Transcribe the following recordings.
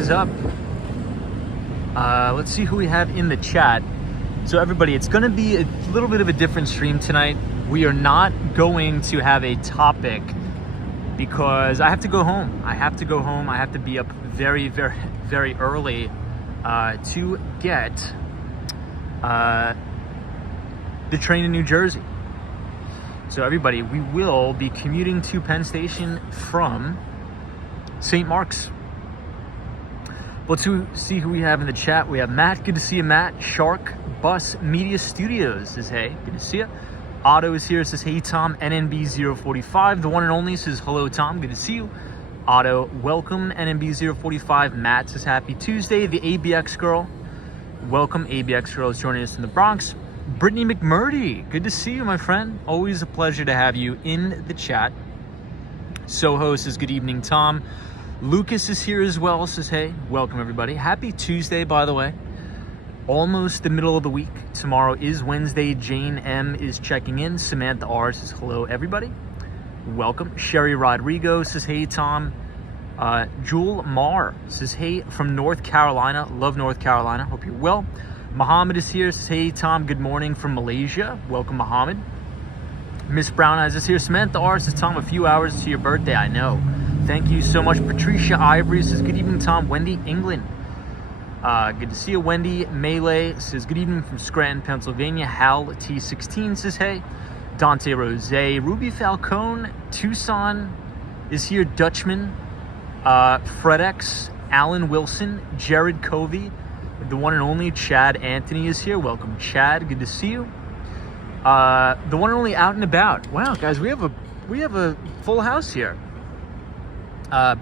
is up? Let's see who we have in the chat. So everybody, it's going to be a little bit of a different stream tonight. We are not going to have a topic because I have to go home. I have to be up very, very, very early to get the train in New Jersey. So everybody, we will be commuting to Penn Station from St. Mark's. Let's see who we have in the chat. We have Matt. Good to see you, Matt. Shark Bus Media Studios says, hey, good to see you. Otto is here, says, hey, Tom. NNB045, the one and only, says, hello, Tom. Good to see you. Otto, welcome. NNB045. Matt says, happy Tuesday. The ABX Girl, welcome. ABX Girl is joining us in the Bronx. Brittany McMurdy, good to see you, my friend. Always a pleasure to have you in the chat. Soho says, good evening, Tom. Lucas is here as well, says, hey, welcome, everybody. Happy Tuesday, by the way. Almost the middle of the week. Tomorrow is Wednesday. Jane M is checking in. Samantha R says, hello, everybody. Welcome. Sherry Rodrigo says, hey, Tom. Jewel Marr says, hey, from North Carolina. Love North Carolina. Hope you're well. Mohammed is here. Says, hey, Tom. Good morning from Malaysia. Welcome, Mohammed. Miss Brown Eyes is here. Samantha R says, Tom, a few hours to your birthday. I know. Thank you so much. Patricia Ivory says, good evening, Tom. Wendy, England. Good to see you, Wendy. Melee says, good evening from Scranton, Pennsylvania. Hal T16 says, hey. Dante Rose. Ruby Falcone. Tucson is here. Dutchman. Fredex. Alan Wilson. Jared Covey. The one and only Chad Anthony is here. Welcome, Chad. Good to see you. The one and only Out and About. Wow, guys, we have a full house here.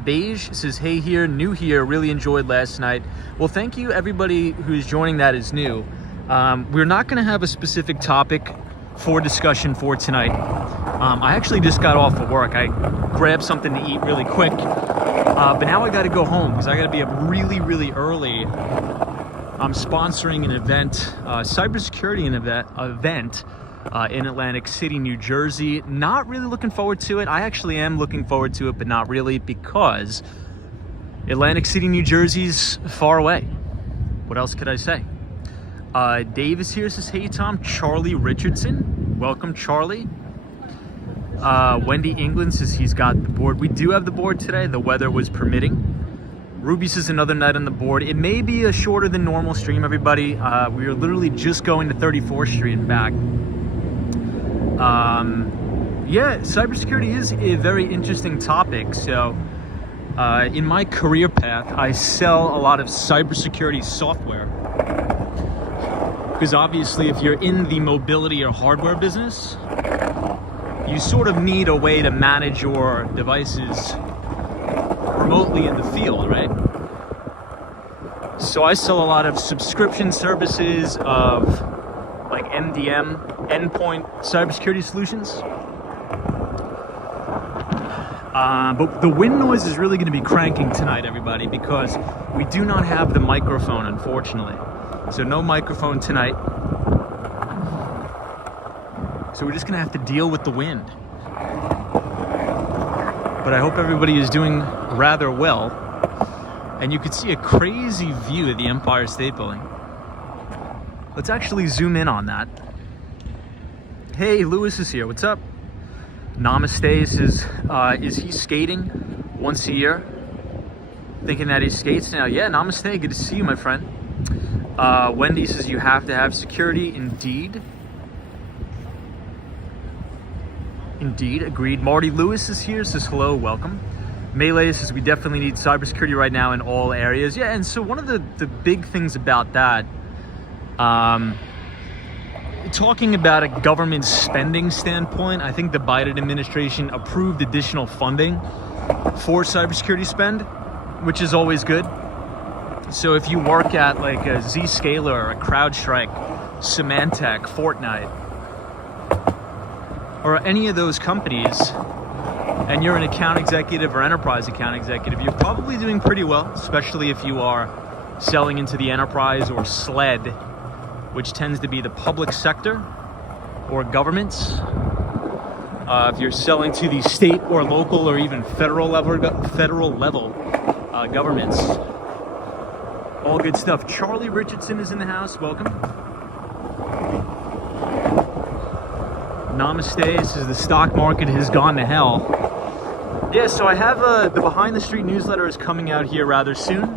Beige says, hey here, new here, really enjoyed last night. Well, thank you everybody who's joining that is new. We're not going to have a specific topic for discussion for tonight. I actually just got off of work. I grabbed something to eat really quick, but now I got to go home because I got to be up really, really early. I'm sponsoring an event, Cybersecurity event in Atlantic City, New Jersey. Not really looking forward to it. I actually am looking forward to it, but not really, because Atlantic City, New Jersey's far away. What else could I say? Dave is here, says, hey, Tom. Charlie Richardson. Welcome, Charlie. Wendy England says he's got the board. We do have the board today. The weather was permitting. Ruby says another night on the board. It may be a shorter than normal stream, everybody. We are literally just going to 34th Street and back. Yeah, cybersecurity is a very interesting topic. So in my career path, I sell a lot of cybersecurity software, because obviously if you're in the mobility or hardware business, you sort of need a way to manage your devices remotely in the field, right? So I sell a lot of subscription services of like MDM, endpoint cybersecurity solutions. But the wind noise is really going to be cranking tonight, everybody, because we do not have the microphone, unfortunately. So no microphone tonight. So we're just going to have to deal with the wind. But I hope everybody is doing rather well. And you can see a crazy view of the Empire State Building. Let's actually zoom in on that. Hey, Lewis is here. What's up? Namaste says, is he skating once a year? Thinking that he skates now. Yeah, namaste. Good to see you, my friend. Wendy says you have to have security. Indeed. Indeed, agreed. Marty Lewis is here, says hello, welcome. Melee says we definitely need cybersecurity right now in all areas. Yeah, and so one of the big things about that, talking about a government spending standpoint, I think the Biden administration approved additional funding for cybersecurity spend, which is always good. So if you work at like a Zscaler, a CrowdStrike, Symantec, Fortnite, or any of those companies, and you're an account executive or enterprise account executive, you're probably doing pretty well, especially if you are selling into the enterprise or SLED, which tends to be the public sector or governments. If you're selling to the state or local or even federal level governments, All good stuff. Charlie Richardson is in the house. Welcome. Namaste. This is the stock market has gone to hell. Yeah, so I have the Behind the Street newsletter is coming out here rather soon.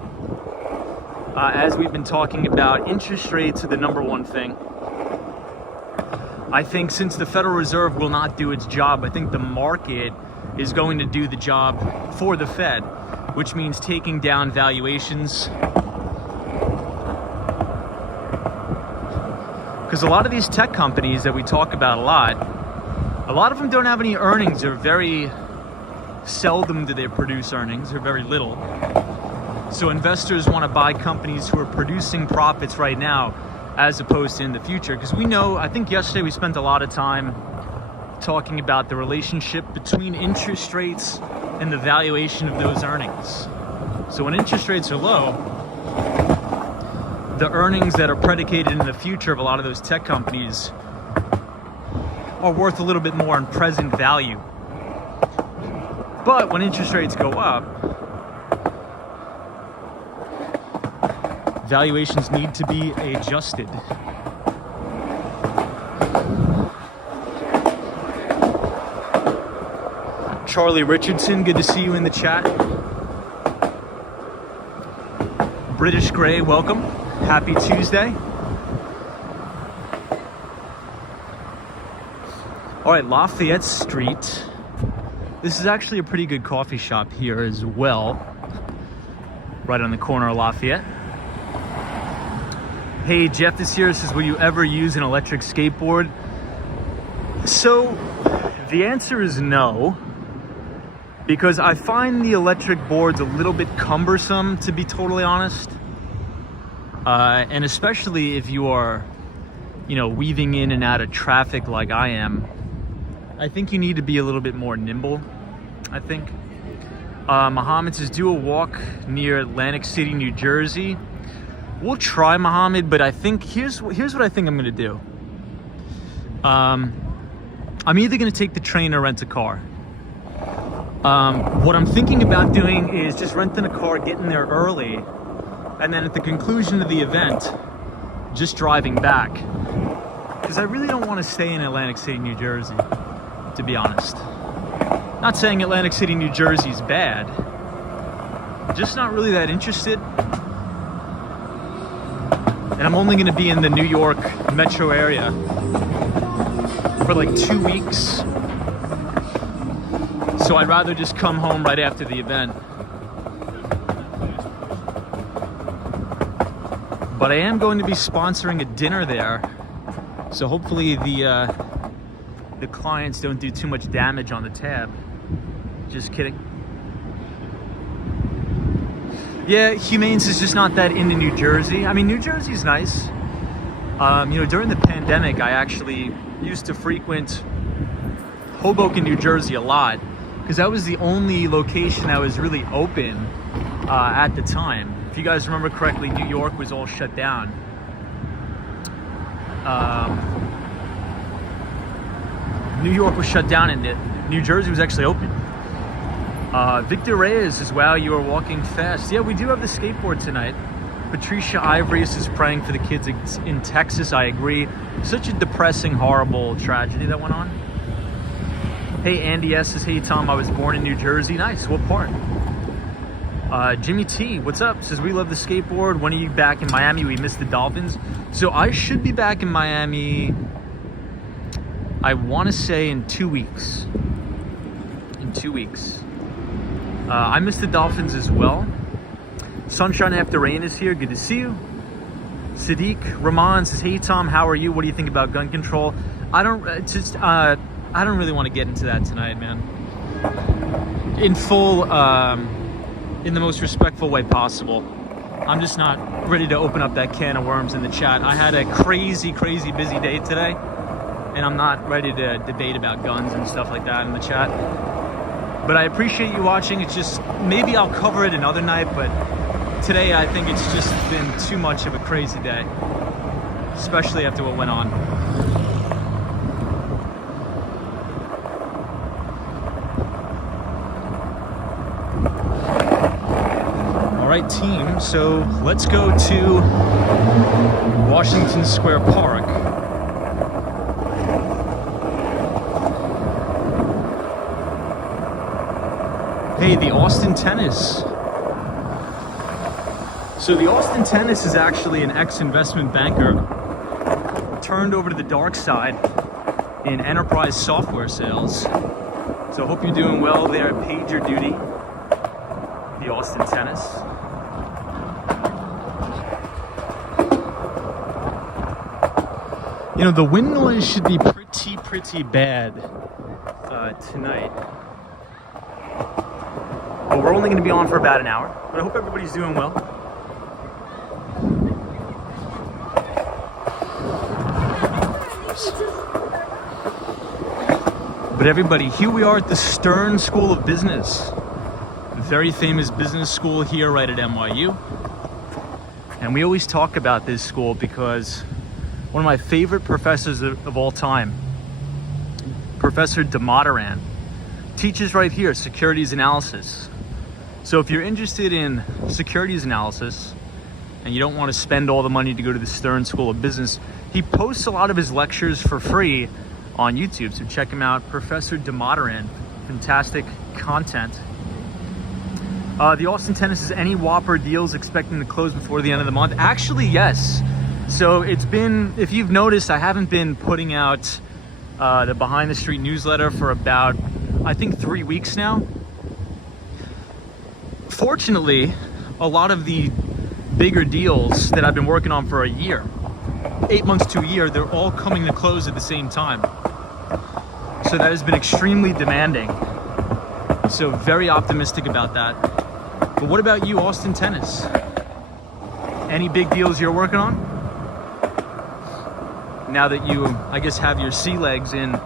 As we've been talking about, interest rates are the number one thing. I think since the Federal Reserve will not do its job, I think the market is going to do the job for the Fed, which means taking down valuations. Because a lot of these tech companies that we talk about a lot of them don't have any earnings, or very seldom do they produce earnings, or very little. So investors want to buy companies who are producing profits right now as opposed to in the future. Because we know, I think yesterday we spent a lot of time talking about the relationship between interest rates and the valuation of those earnings. So when interest rates are low, the earnings that are predicated in the future of a lot of those tech companies are worth a little bit more in present value. But when interest rates go up, valuations need to be adjusted. Charlie Richardson, good to see you in the chat. British Gray, welcome. Happy Tuesday. All right, Lafayette Street. This is actually a pretty good coffee shop here as well. Right on the corner of Lafayette. Hey, Jeff this year says, will you ever use an electric skateboard? So the answer is no, because I find the electric boards a little bit cumbersome, to be totally honest. And especially if you are, weaving in and out of traffic like I am, I think you need to be a little bit more nimble, I think. Mohammed says, do a walk near Atlantic City, New Jersey. We'll try, Mohammed, but I think here's what I think I'm gonna do. I'm either gonna take the train or rent a car. What I'm thinking about doing is just renting a car, getting there early, and then at the conclusion of the event, just driving back. Because I really don't want to stay in Atlantic City, New Jersey, to be honest. Not saying Atlantic City, New Jersey is bad. Just not really that interested. And I'm only going to be in the New York metro area for like 2 weeks. So I'd rather just come home right after the event. But I am going to be sponsoring a dinner there. So hopefully the clients don't do too much damage on the tab. Just kidding. Yeah, Humane's is just not that into New Jersey. I mean, New Jersey's nice. During the pandemic, I actually used to frequent Hoboken, New Jersey a lot, because that was the only location that was really open at the time. If you guys remember correctly, New York was all shut down. New York was shut down and New Jersey was actually open. Victor Reyes says, wow, you are walking fast. Yeah, we do have the skateboard tonight. Patricia Ivory is praying for the kids in Texas. I agree. Such a depressing, horrible tragedy that went on. Hey, Andy S says, hey, Tom, I was born in New Jersey. Nice. What part? Jimmy T, what's up? Says, we love the skateboard. When are you back in Miami? We missed the Dolphins. So I should be back in Miami, I want to say in 2 weeks. In 2 weeks. I missed the Dolphins as well. Sunshine After Rain is here. Good to see you. Sadiq Rahman says, hey, Tom, how are you? What do you think about gun control? I don't really want to get into that tonight, man. In full, in the most respectful way possible. I'm just not ready to open up that can of worms in the chat. I had a crazy, crazy busy day today, and I'm not ready to debate about guns and stuff like that in the chat. But I appreciate you watching. It's just, maybe I'll cover it another night, but today I think it's just been too much of a crazy day, especially after what went on. right team, so let's go to Washington Square Park. Hey, the Austin Tennis. So the Austin Tennis is actually an ex-investment banker turned over to the dark side in enterprise software sales. So I hope you're doing well there at PagerDuty, the Austin Tennis. You know, the wind noise should be pretty bad tonight. But we're only going to be on for about an hour. But I hope everybody's doing well. But everybody, here we are at the Stern School of Business. A very famous business school here right at NYU. And we always talk about this school because one of my favorite professors of all time, Professor Damodaran, teaches right here, Securities Analysis. So if you're interested in securities analysis and you don't want to spend all the money to go to the Stern School of Business, he posts a lot of his lectures for free on YouTube. So check him out, Professor Damodaran. Fantastic content. The Austin Tennis, is any Whopper deals expecting to close before the end of the month? Actually, yes. So it's been, if you've noticed, I haven't been putting out the Behind the Street newsletter for about, I think, 3 weeks now. Fortunately, a lot of the bigger deals that I've been working on for a year, 8 months to a year, they're all coming to close at the same time. So that has been extremely demanding. So very optimistic about that. But what about you, Austin Tennis? Any big deals you're working on? Now that you, I guess, have your sea legs in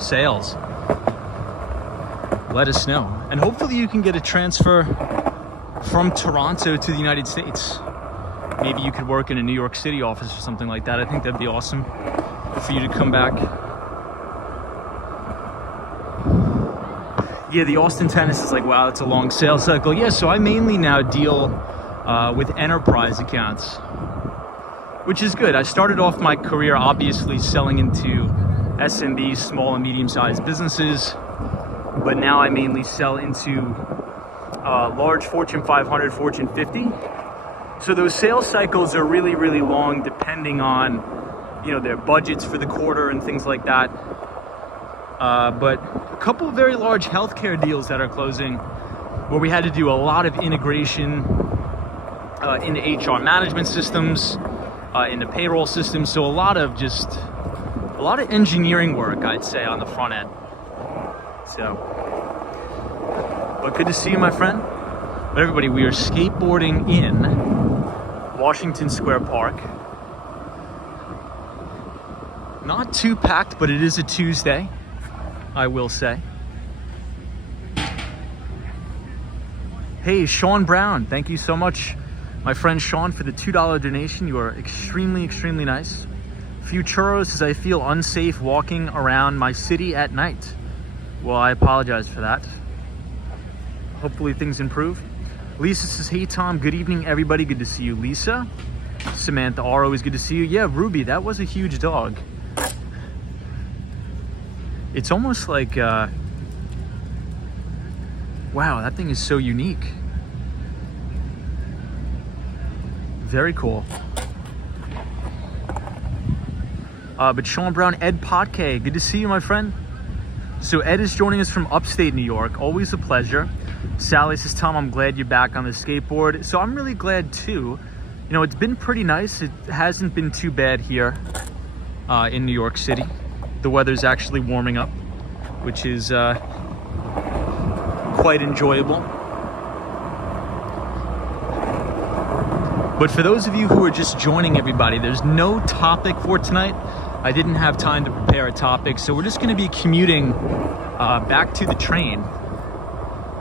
sales, let us know. And hopefully you can get a transfer from Toronto to the United States. Maybe you could work in a New York City office or something like that. I think that'd be awesome for you to come back. Yeah, the Austin Tennis is like, wow, it's a long sales cycle. Yeah, so I mainly now deal with enterprise accounts, which is good. I started off my career obviously selling into SMBs, small and medium-sized businesses, but now I mainly sell into large Fortune 500, Fortune 50. So those sales cycles are really long, depending on, you know, their budgets for the quarter and things like that. But a couple of very large healthcare deals that are closing, where we had to do a lot of integration into HR management systems, into payroll systems. So a lot of engineering work, I'd say, on the front end. So, but good to see you, my friend. But everybody, we are skateboarding in Washington Square Park. Not too packed, but it is a Tuesday, I will say. Hey, Sean Brown, thank you so much, my friend Sean, for the $2 donation. You are extremely nice. Few churros as I feel unsafe walking around my city at night. Well, I apologize for that. Hopefully things improve. Lisa says, hey Tom, good evening everybody. Good to see you, Lisa. Samantha R, always good to see you. Yeah, Ruby, that was a huge dog. It's almost like, wow, that thing is so unique. Very cool. But Sean Brown, Ed Potke, good to see you, my friend. So Ed is joining us from upstate New York. Always a pleasure. Sally says, Tom, I'm glad you're back on the skateboard. So I'm really glad too. You know, it's been pretty nice. It hasn't been too bad here in New York City. The weather's actually warming up, which is quite enjoyable. But for those of you who are just joining, everybody, there's no topic for tonight. I didn't have time to prepare a topic, so we're just going to be commuting back to the train,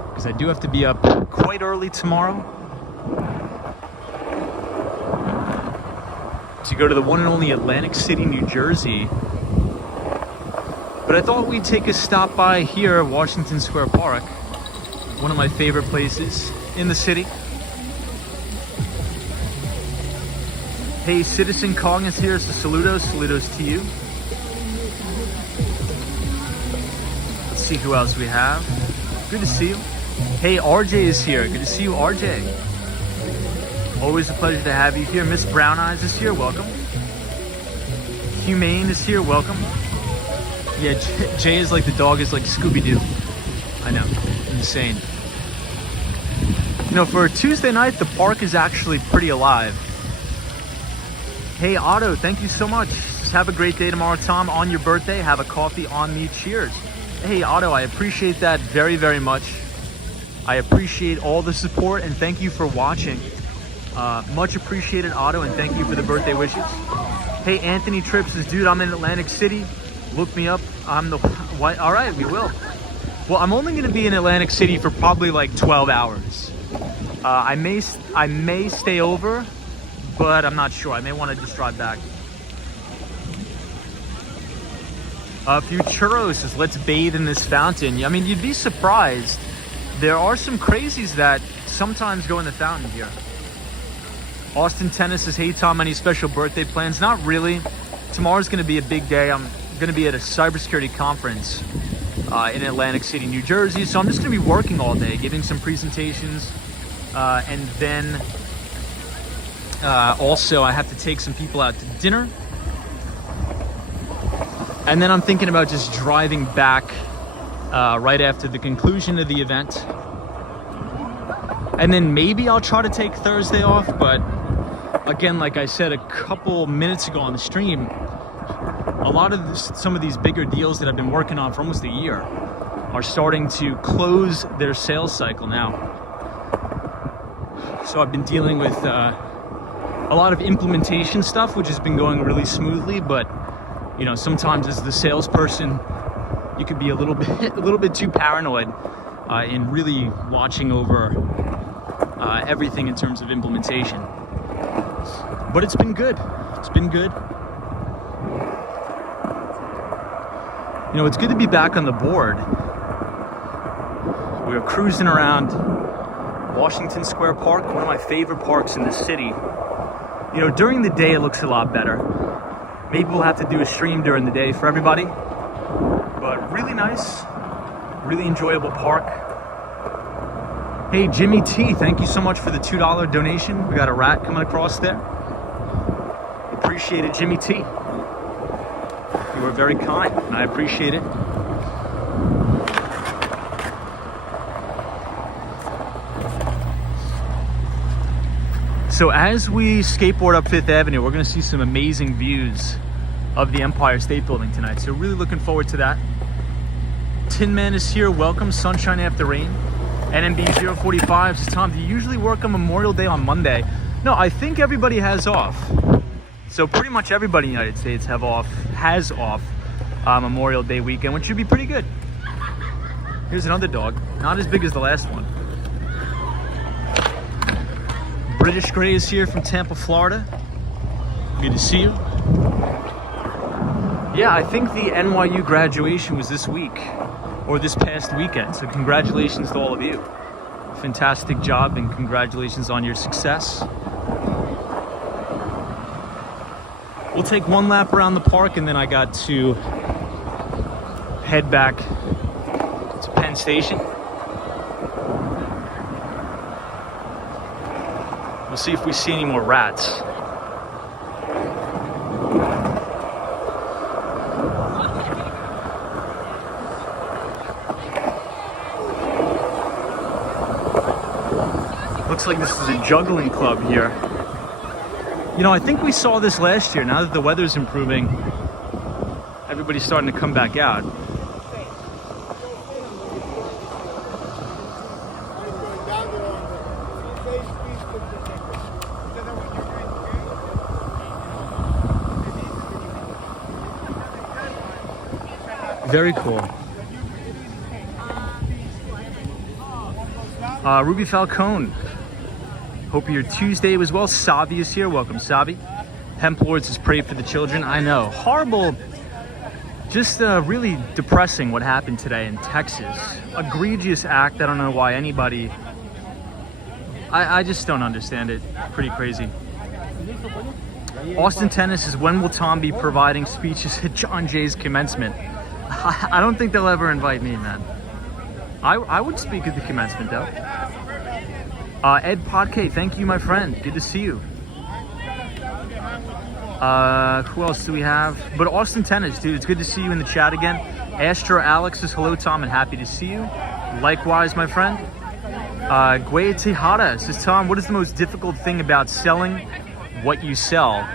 because I do have to be up quite early tomorrow to go to the one and only Atlantic City, New Jersey. But I thought we'd take a stop by here at Washington Square Park, one of my favorite places in the city. Hey, Citizen Kong is here, so saludos to you. Let's see who else we have. Good to see you. Hey, RJ is here. Good to see you, RJ. Always a pleasure to have you here. Miss Brown Eyes is here. Welcome. Humane is here. Welcome. Yeah, Jay is like the dog is like Scooby-Doo. I know. Insane. You know, for a Tuesday night, the park is actually pretty alive. Hey, Otto, thank you so much. Just have a great day tomorrow, Tom. On your birthday, have a coffee on me. Cheers. Hey, Otto, I appreciate that very, very much. I appreciate all the support and thank you for watching. Much appreciated, Otto, and thank you for the birthday wishes. Hey, Anthony Tripp says, dude, I'm in Atlantic City. Look me up. I'm the white. All right, we will. Well, I'm only going to be in Atlantic City for probably like 12 hours. I may stay over, but I'm not sure. I may want to just drive back. Futuros says, let's bathe in this fountain. I mean, you'd be surprised. There are some crazies that sometimes go in the fountain here. Austin Tennis says, hey Tom, any special birthday plans? Not really. Tomorrow's going to be a big day. I'm going to be at a cybersecurity conference in Atlantic City, New Jersey. So I'm just going to be working all day, giving some presentations. And then also I have to take some people out to dinner. And then I'm thinking about just driving back right after the conclusion of the event. And then maybe I'll try to take Thursday off, but again, like I said a couple minutes ago on the stream, a lot of some of these bigger deals that I've been working on for almost a year are starting to close their sales cycle now. So I've been dealing with a lot of implementation stuff, which has been going really smoothly, but you know, sometimes as the salesperson, you could be a little bit too paranoid in really watching over everything in terms of implementation. But it's been good. It's been good. You know, it's good to be back on the board. We were cruising around Washington Square Park, one of my favorite parks in the city. You know, during the day it looks a lot better. Maybe we'll have to do a stream during the day for everybody. But really nice, really enjoyable park. Hey, Jimmy T, thank you so much for the $2 donation. We got a rat coming across there. Appreciate it, Jimmy T. You were very kind, and I appreciate it. So as we skateboard up Fifth Avenue, we're gonna see some amazing views of the Empire State Building tonight. So really looking forward to that. Tin Man is here, welcome, sunshine after rain. NMB 045 says, Tom, do you usually work on Memorial Day on Monday? No, I think everybody has off. So pretty much everybody in the United States has off Memorial Day weekend, which should be pretty good. Here's another dog, not as big as the last one. British Gray is here from Tampa, Florida. Good to see you. Yeah, I think the NYU graduation was this week, or this past weekend, so congratulations to all of you. Fantastic job and congratulations on your success. We'll take one lap around the park and then I got to head back to Penn Station. We'll see if we see any more rats. Looks like this is a juggling club here. You know, I think we saw this last year. Now that the weather's improving, everybody's starting to come back out. Very cool. Ruby Falcone. Hope your Tuesday was well. Savi is here. Welcome, Savi. Hemp Lords is Pray for the Children. I know. Horrible. Just really depressing what happened today in Texas. Egregious act. I don't know why anybody... I just don't understand it. Pretty crazy. Austin Tennis is, when will Tom be providing speeches at John Jay's commencement? I don't think they'll ever invite me, man. I would speak at the commencement, though. Ed Podke, thank you, my friend. Good to see you. Who else do we have? But Austin Tennis, dude, it's good to see you in the chat again. Astro Alex says, hello, Tom, and happy to see you. Likewise, my friend. Guaya Tejada says, Tom, what is the most difficult thing about selling what you sell?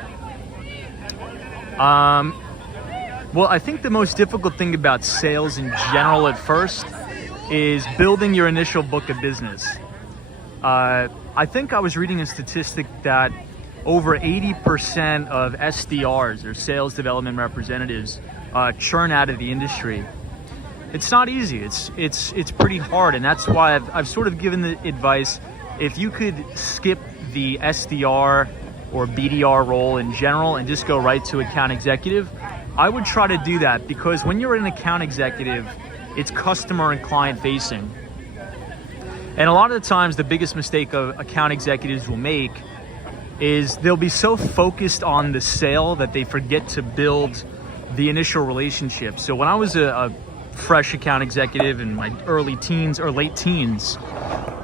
Well, I think the most difficult thing about sales in general at first is building your initial book of business. I think I was reading a statistic that over 80% of SDRs, or sales development representatives, churn out of the industry. It's not easy. It's pretty hard, and that's why I've sort of given the advice, if you could skip the SDR or BDR role in general and just go right to account executive, I would try to do that, because when you're an account executive, it's customer and client facing. And a lot of the times the biggest mistake of account executives will make is they'll be so focused on the sale that they forget to build the initial relationship. So when I was a fresh account executive in my early teens or late teens,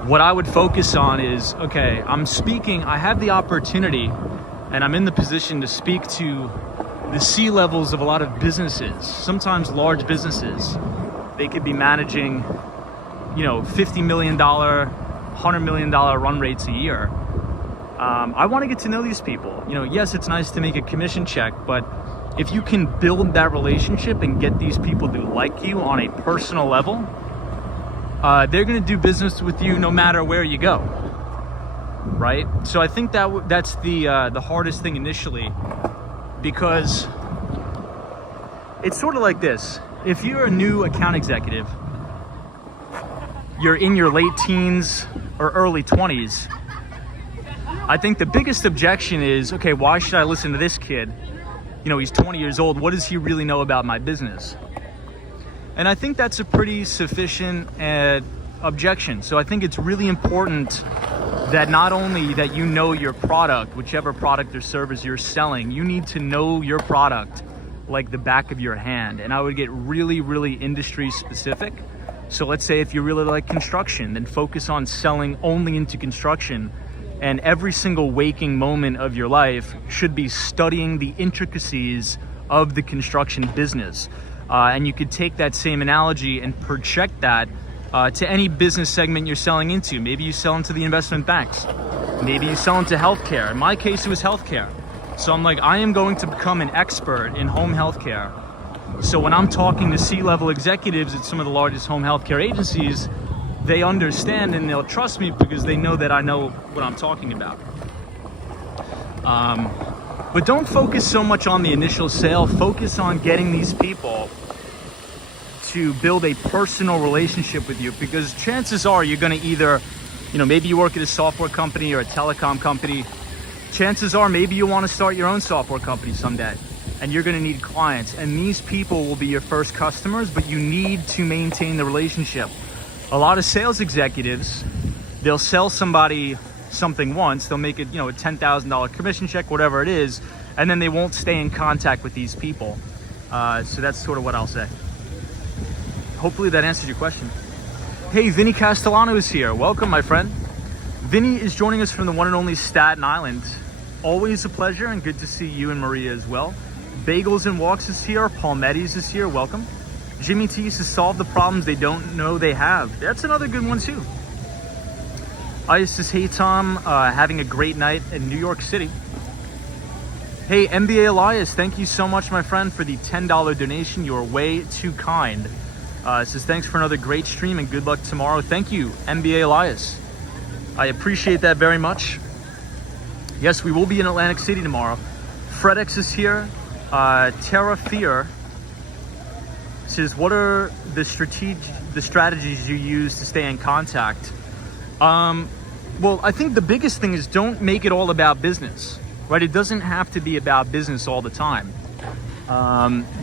what I would focus on is, okay, I'm speaking, I have the opportunity and I'm in the position to speak to the C-levels of a lot of businesses, sometimes large businesses. They could be managing, $50 million, $100 million run rates a year. I want to get to know these people. Yes, it's nice to make a commission check, but if you can build that relationship and get these people to like you on a personal level, they're going to do business with you no matter where you go, right? So I think that's the hardest thing initially, because it's sort of like this. If you're a new account executive, you're in your late teens or early 20s, I think the biggest objection is, okay, why should I listen to this kid? He's 20 years old. What does he really know about my business? And I think that's a pretty sufficient objection. So I think it's really important that not only that you know your product, whichever product or service you're selling, you need to know your product like the back of your hand. And I would get really, really industry specific. So let's say if you really like construction, then focus on selling only into construction. And every single waking moment of your life should be studying the intricacies of the construction business. And you could take that same analogy and project that to any business segment you're selling into. Maybe you sell into the investment banks. Maybe you sell into healthcare. In my case, it was healthcare. So I'm like, I am going to become an expert in home healthcare. So when I'm talking to C-level executives at some of the largest home healthcare agencies, they understand and they'll trust me because they know that I know what I'm talking about. But don't focus so much on the initial sale. Focus on getting these people to build a personal relationship with you, because chances are you're going to either, maybe you work at a software company or a telecom company. Chances are maybe you want to start your own software company someday, and you're going to need clients, and these people will be your first customers, but you need to maintain the relationship. A lot of sales executives, they'll sell somebody something once, they'll make it, a $10,000 commission check, whatever it is, and then they won't stay in contact with these people. So that's sort of what I'll say. Hopefully that answers your question. Hey, Vinny Castellano is here. Welcome, my friend. Vinny is joining us from the one and only Staten Island. Always a pleasure, and good to see you and Maria as well. Bagels and Walks is here. Palmetti's is here. Welcome. Jimmy T used to solve the problems they don't know they have. That's another good one too. I says, hey Tom, having a great night in New York City. Hey, MBA Elias, thank you so much, my friend, for the $10 donation. You're way too kind. Says, thanks for another great stream and good luck tomorrow. Thank you, MBA Elias. I appreciate that very much. Yes, we will be in Atlantic City tomorrow. FredX is here. Terra Fear says, what are the strategies you use to stay in contact? Well, I think the biggest thing is don't make it all about business, right? It doesn't have to be about business all the time.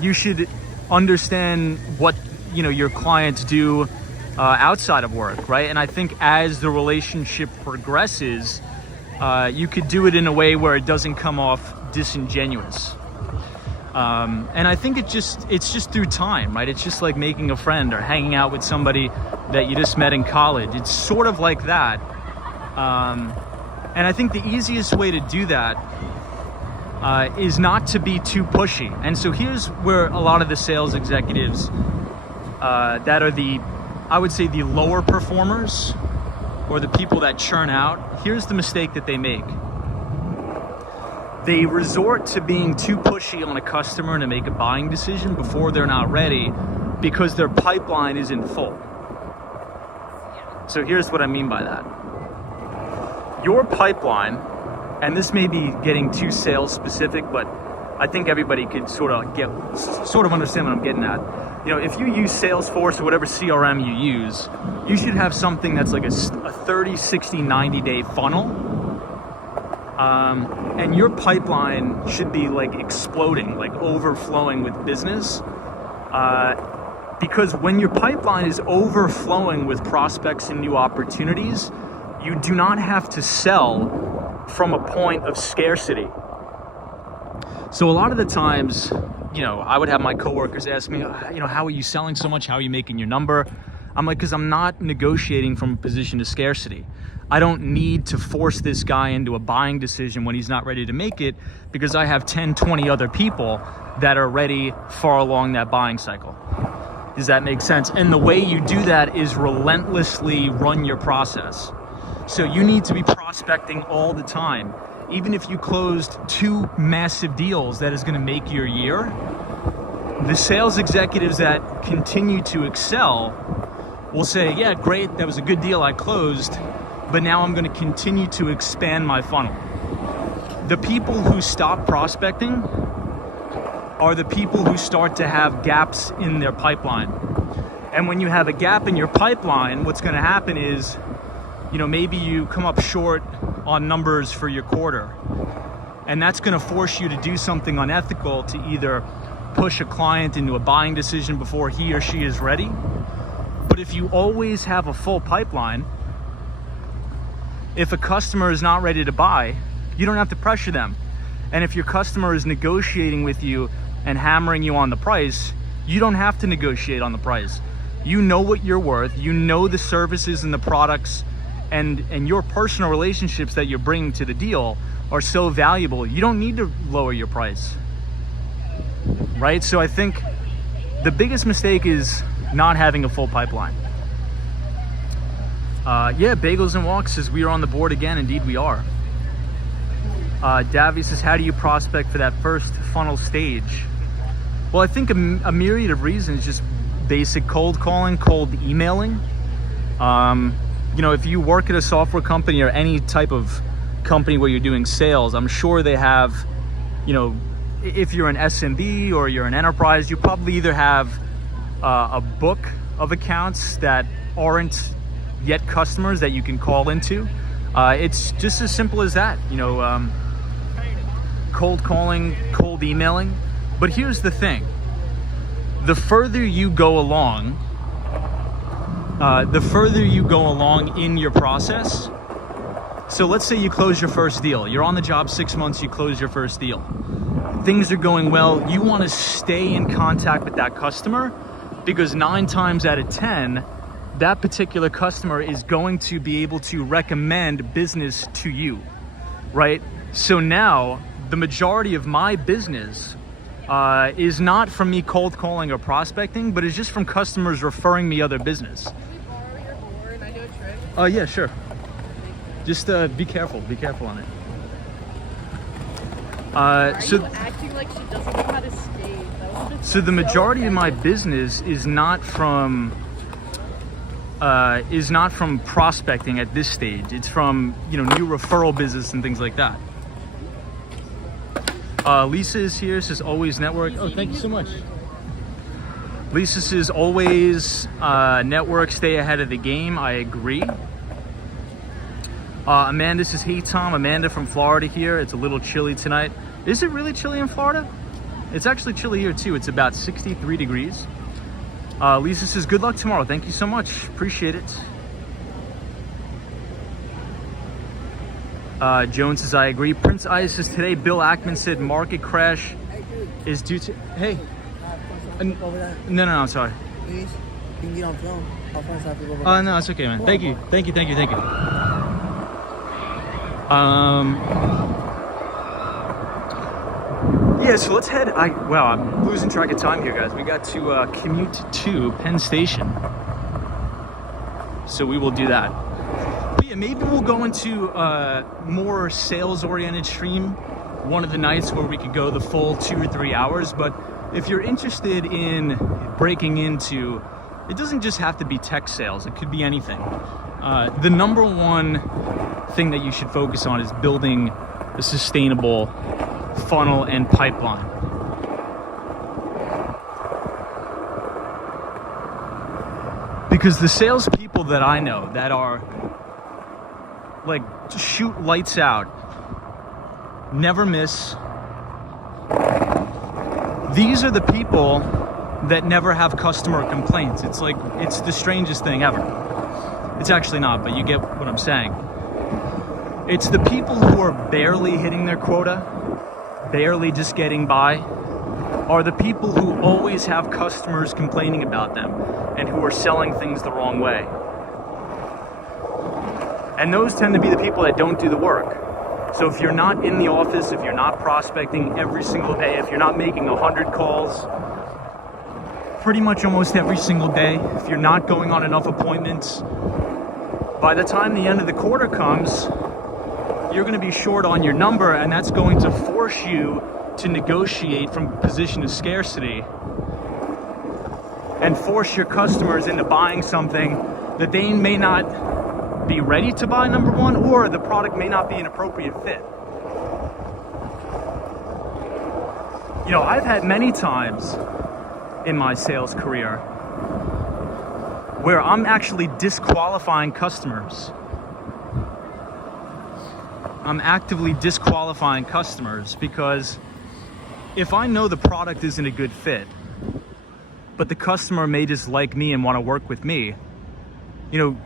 You should understand what, your clients do outside of work, right? And I think as the relationship progresses, you could do it in a way where it doesn't come off disingenuous. And I think it's just through time, right? It's just like making a friend or hanging out with somebody that you just met in college. It's sort of like that. And I think the easiest way to do that is not to be too pushy. And so here's where a lot of the sales executives that are I would say the lower performers, or the people that churn out, here's the mistake that they make. They resort to being too pushy on a customer to make a buying decision before they're not ready because their pipeline isn't full. So here's what I mean by that. Your pipeline, and this may be getting too sales specific, but I think everybody could sort of understand what I'm getting at. You know, if you use Salesforce or whatever CRM you use, you should have something that's like a 30, 60, 90-day funnel. And your pipeline should be like exploding, like overflowing with business. Because when your pipeline is overflowing with prospects and new opportunities, you do not have to sell from a point of scarcity. So a lot of the times, you know, I would have my coworkers ask me, you know, how are you selling so much? How are you making your number? I'm like, because I'm not negotiating from a position of scarcity. I don't need to force this guy into a buying decision when he's not ready to make it, because I have 10, 20 other people that are ready far along that buying cycle. Does that make sense? And the way you do that is relentlessly run your process. So you need to be prospecting all the time. Even if you closed 2 massive deals that is going to make your year, the sales executives that continue to excel will say, yeah, great, that was a good deal I closed, but now I'm going to continue to expand my funnel. The people who stop prospecting are the people who start to have gaps in their pipeline. And when you have a gap in your pipeline, what's going to happen is, you know, maybe you come up short on numbers for your quarter, and that's going to force you to do something unethical, to either push a client into a buying decision before he or she is ready. But if you always have a full pipeline, if a customer is not ready to buy, you don't have to pressure them. And if your customer is negotiating with you and hammering you on the price, you don't have to negotiate on the price. You know what you're worth, you know the services and the products and your personal relationships that you're bringing to the deal are so valuable. You don't need to lower your price, right? So I think the biggest mistake is not having a full pipeline. Yeah, Bagels and Walks says we are on the board again. Indeed we are. Davy says, how do you prospect for that first funnel stage? Well, I think a myriad of reasons, just basic cold calling, cold emailing. You know, if you work at a software company or any type of company where you're doing sales, I'm sure they have, you know, if you're an SMB or you're an enterprise, you probably either have a book of accounts that aren't yet customers that you can call into. It's just as simple as that, you know, cold calling, cold emailing. But here's the thing, the further you go along in your process, so let's say you close your first deal, you're on the job 6 months, you close your first deal, things are going well, you want to stay in contact with that customer, because 9 times out of 10, that particular customer is going to be able to recommend business to you, right? So now the majority of my business is not from me cold calling or prospecting, but it's just from customers referring me other business. Can we borrow your board? I know a trick. Oh yeah, sure. Just be careful on it. Why are you acting like she doesn't know how to skate? That was just So the majority of my business is not from prospecting at this stage. It's from, you know, new referral business and things like that. Lisa is here, says always network. Oh, thank you so much. Lisa says always network, stay ahead of the game. I agree. Amanda says, hey Tom, Amanda from Florida here. It's a little chilly tonight. Is it really chilly in Florida? It's actually chilly here too. It's about 63 degrees. Lisa says, good luck tomorrow. Thank you so much. Appreciate it. Jones says, I agree. Prince Ice says, today Bill Ackman said market crash is due to... Hey. No, I'm sorry. Please, you can get on film. I'll find something over. No, it's okay, man. Thank you. Yeah, so let's head. Wow, I'm losing track of time here, guys. We got to commute to Penn Station, so we will do that. But yeah, maybe we'll go into a more sales-oriented stream one of the nights where we could go the full 2 or 3 hours. But if you're interested in breaking into, it doesn't just have to be tech sales. It could be anything. The number one thing that you should focus on is building a sustainable funnel and pipeline. Because the salespeople that I know that are like shoot lights out, never miss, these are the people that never have customer complaints. It's like, it's the strangest thing ever. It's actually not, but you get what I'm saying. It's the people who are barely hitting their quota, barely just getting by, are the people who always have customers complaining about them and who are selling things the wrong way. And those tend to be the people that don't do the work. So if you're not in the office, if you're not prospecting every single day, if you're not making 100 calls pretty much almost every single day, if you're not going on enough appointments, by the time the end of the quarter comes, you're going to be short on your number, and that's going to force you to negotiate from a position of scarcity and force your customers into buying something that they may not be ready to buy, number one, or the product may not be an appropriate fit. You know, I've had many times in my sales career where I'm actually disqualifying customers. I'm actively disqualifying customers because if I know the product isn't a good fit, but the customer may just like me and want to work with me, you know,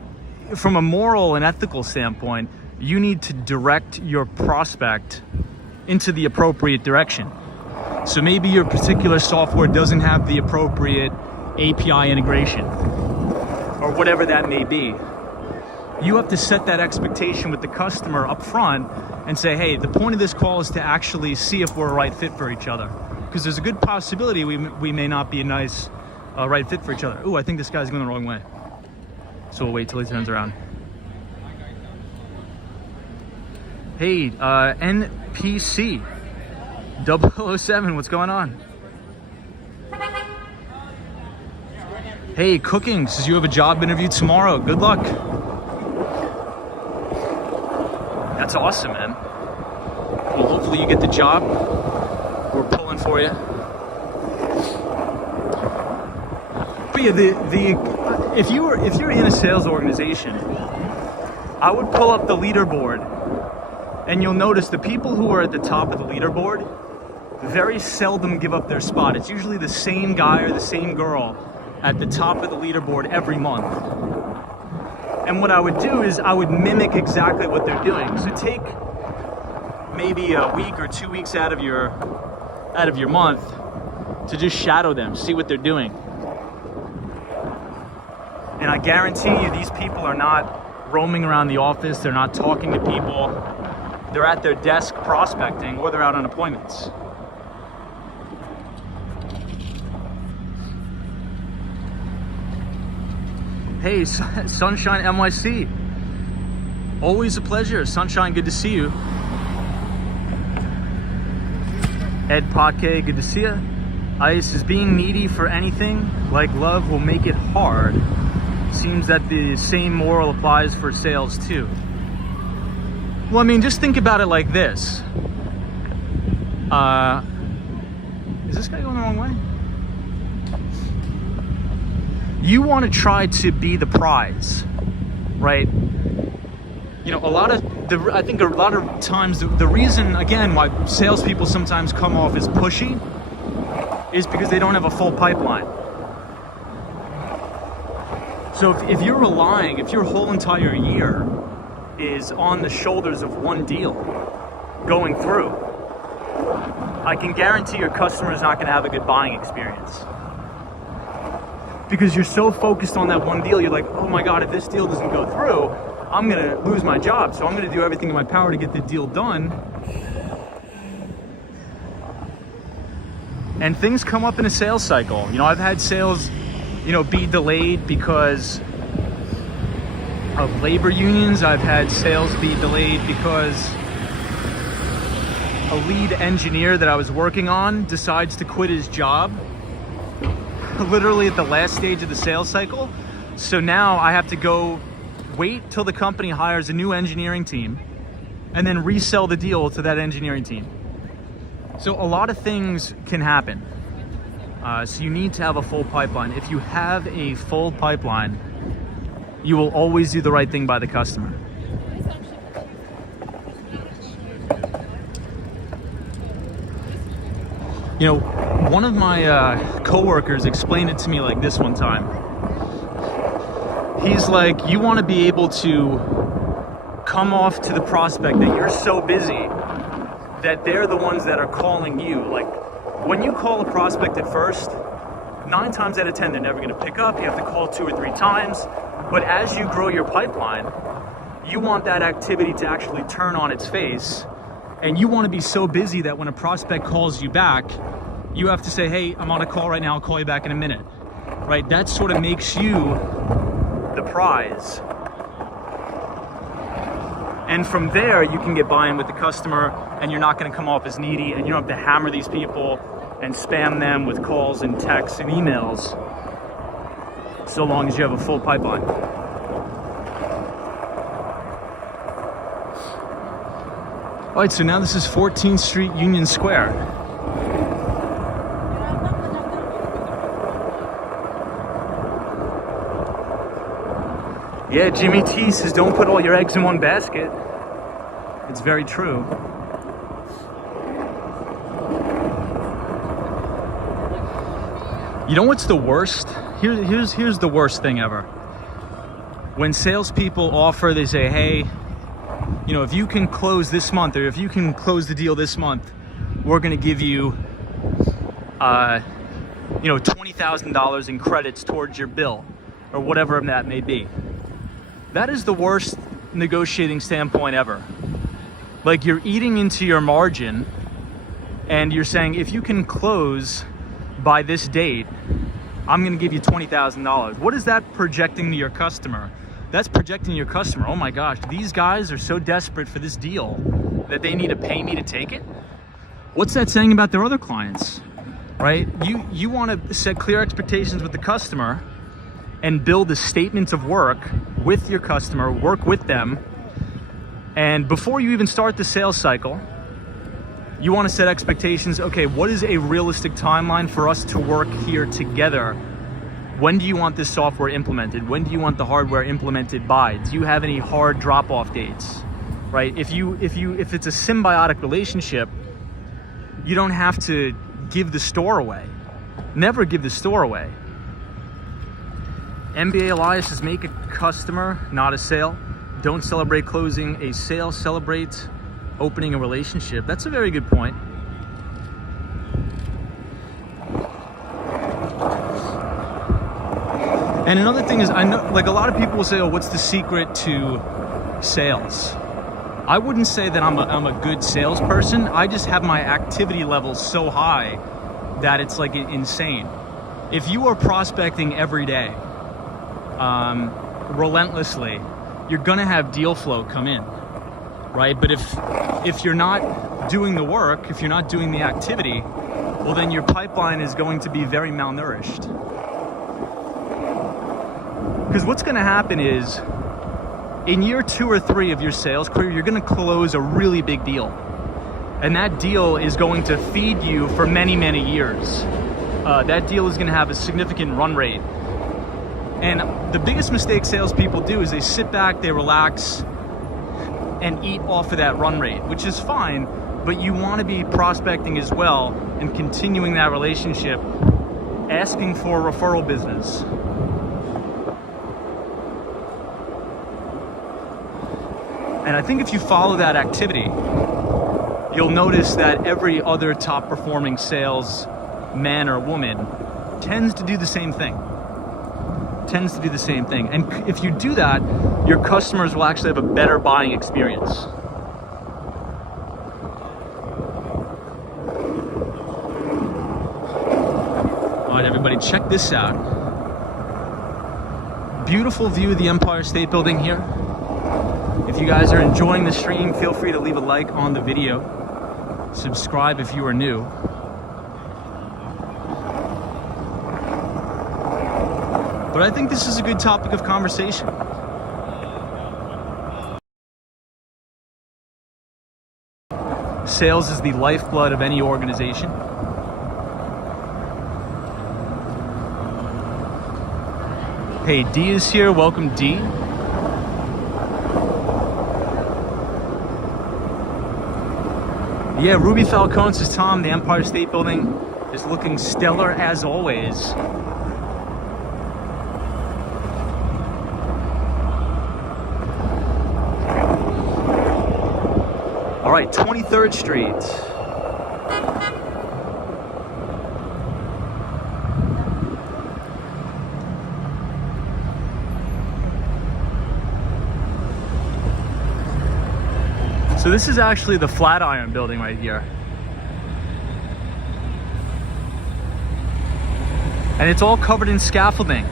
from a moral and ethical standpoint, you need to direct your prospect into the appropriate direction. So maybe your particular software doesn't have the appropriate API integration or whatever that may be. You have to set that expectation with the customer up front and say, hey, the point of this call is to actually see if we're a right fit for each other. Because there's a good possibility we may not be a nice right fit for each other. Ooh, I think this guy's going the wrong way. So we'll wait till he turns around. Hey, NPC 007, what's going on? Hey, Cooking says you have a job interview tomorrow. Good luck. That's awesome, man. Well, hopefully you get the job. We're pulling for you. But yeah, if you're in a sales organization, I would pull up the leaderboard, and you'll notice the people who are at the top of the leaderboard very seldom give up their spot. It's usually the same guy or the same girl at the top of the leaderboard every month. And what I would do is I would mimic exactly what they're doing. So take maybe a week or 2 weeks out of your month to just shadow them, see what they're doing. And I guarantee you these people are not roaming around the office, they're not talking to people, they're at their desk prospecting, or they're out on appointments. Hey, Sunshine NYC. Always a pleasure. Sunshine, good to see you. Ed Paque, good to see you. Ice is being needy for anything like love will make it hard. Seems that the same moral applies for sales too. Well, I mean, just think about it like this. Is this guy going the wrong way? You want to try to be the prize, right? You know, I think a lot of times the reason, again, why salespeople sometimes come off as pushy is because they don't have a full pipeline. So if your whole entire year is on the shoulders of one deal going through, I can guarantee your customer is not going to have a good buying experience. Because you're so focused on that one deal, you're like, oh my God, if this deal doesn't go through, I'm going to lose my job. So I'm going to do everything in my power to get the deal done. And things come up in a sales cycle. You know, I've had sales, you know, be delayed because of labor unions. I've had sales be delayed because a lead engineer that I was working on decides to quit his job literally at the last stage of the sales cycle. So now I have to go wait till the company hires a new engineering team and then resell the deal to that engineering team. So a lot of things can happen. So you need to have a full pipeline. If you have a full pipeline, you will always do the right thing by the customer. You know, one of my coworkers explained it to me like this one time. He's like, you want to be able to come off to the prospect that you're so busy that they're the ones that are calling you. Like, when you call a prospect at first, 9 times out of 10, they're never going to pick up. You have to call 2 or 3 times. But as you grow your pipeline, you want that activity to actually turn on its face. And you want to be so busy that when a prospect calls you back, you have to say, hey, I'm on a call right now, I'll call you back in a minute. Right? That sort of makes you the prize. And from there, you can get buy-in with the customer, and you're not going to come off as needy, and you don't have to hammer these people and spam them with calls and texts and emails, so long as you have a full pipeline. All right, so now this is 14th Street, Union Square. Yeah, Jimmy T says don't put all your eggs in one basket. It's very true. You know what's the worst? Here's the worst thing ever. When salespeople offer, they say, hey, you know, if you can close this month, or if you can close the deal this month, we're going to give you, you know, $20,000 in credits towards your bill, or whatever that may be. That is the worst negotiating standpoint ever. Like, you're eating into your margin, and you're saying, if you can close by this date, I'm going to give you $20,000. What is that projecting to your customer? That's projecting your customer, oh my gosh, these guys are so desperate for this deal that they need to pay me to take it? What's that saying about their other clients, right? You want to set clear expectations with the customer and build a statement of work with your customer, work with them. And before you even start the sales cycle, you want to set expectations. Okay, what is a realistic timeline for us to work here together? When do you want this software implemented? When do you want the hardware implemented by? Do you have any hard drop-off dates? Right? If it's a symbiotic relationship, you don't have to give the store away. Never give the store away. MBA Elias says, make a customer, not a sale. Don't celebrate closing a sale, celebrate opening a relationship. That's a very good point. And another thing is, I know, like, a lot of people will say, oh, what's the secret to sales? I wouldn't say that I'm a good salesperson. I just have my activity level so high that it's like insane. If you are prospecting every day, relentlessly, you're gonna have deal flow come in, right? But if you're not doing the work, if you're not doing the activity, well, then your pipeline is going to be very malnourished. Because what's gonna happen is, in year 2 or 3 of your sales career, you're gonna close a really big deal. And that deal is going to feed you for many, many years. That deal is gonna have a significant run rate. And the biggest mistake salespeople do is they sit back, they relax, and eat off of that run rate, which is fine, but you want to be prospecting as well and continuing that relationship, asking for referral business. And I think if you follow that activity, you'll notice that every other top performing sales man or woman tends to do the same thing. And if you do that, your customers will actually have a better buying experience. All right, everybody, check this out. Beautiful view of the Empire State Building here. If you guys are enjoying the stream, feel free to leave a like on the video. Subscribe if you are new. But I think this is a good topic of conversation. Sales is the lifeblood of any organization. Hey, D is here. Welcome, D. Yeah, Ruby Falcone says, Tom, the Empire State Building is looking stellar as always. All right, 23rd Street. So this is actually the Flatiron building right here. And it's all covered in scaffolding.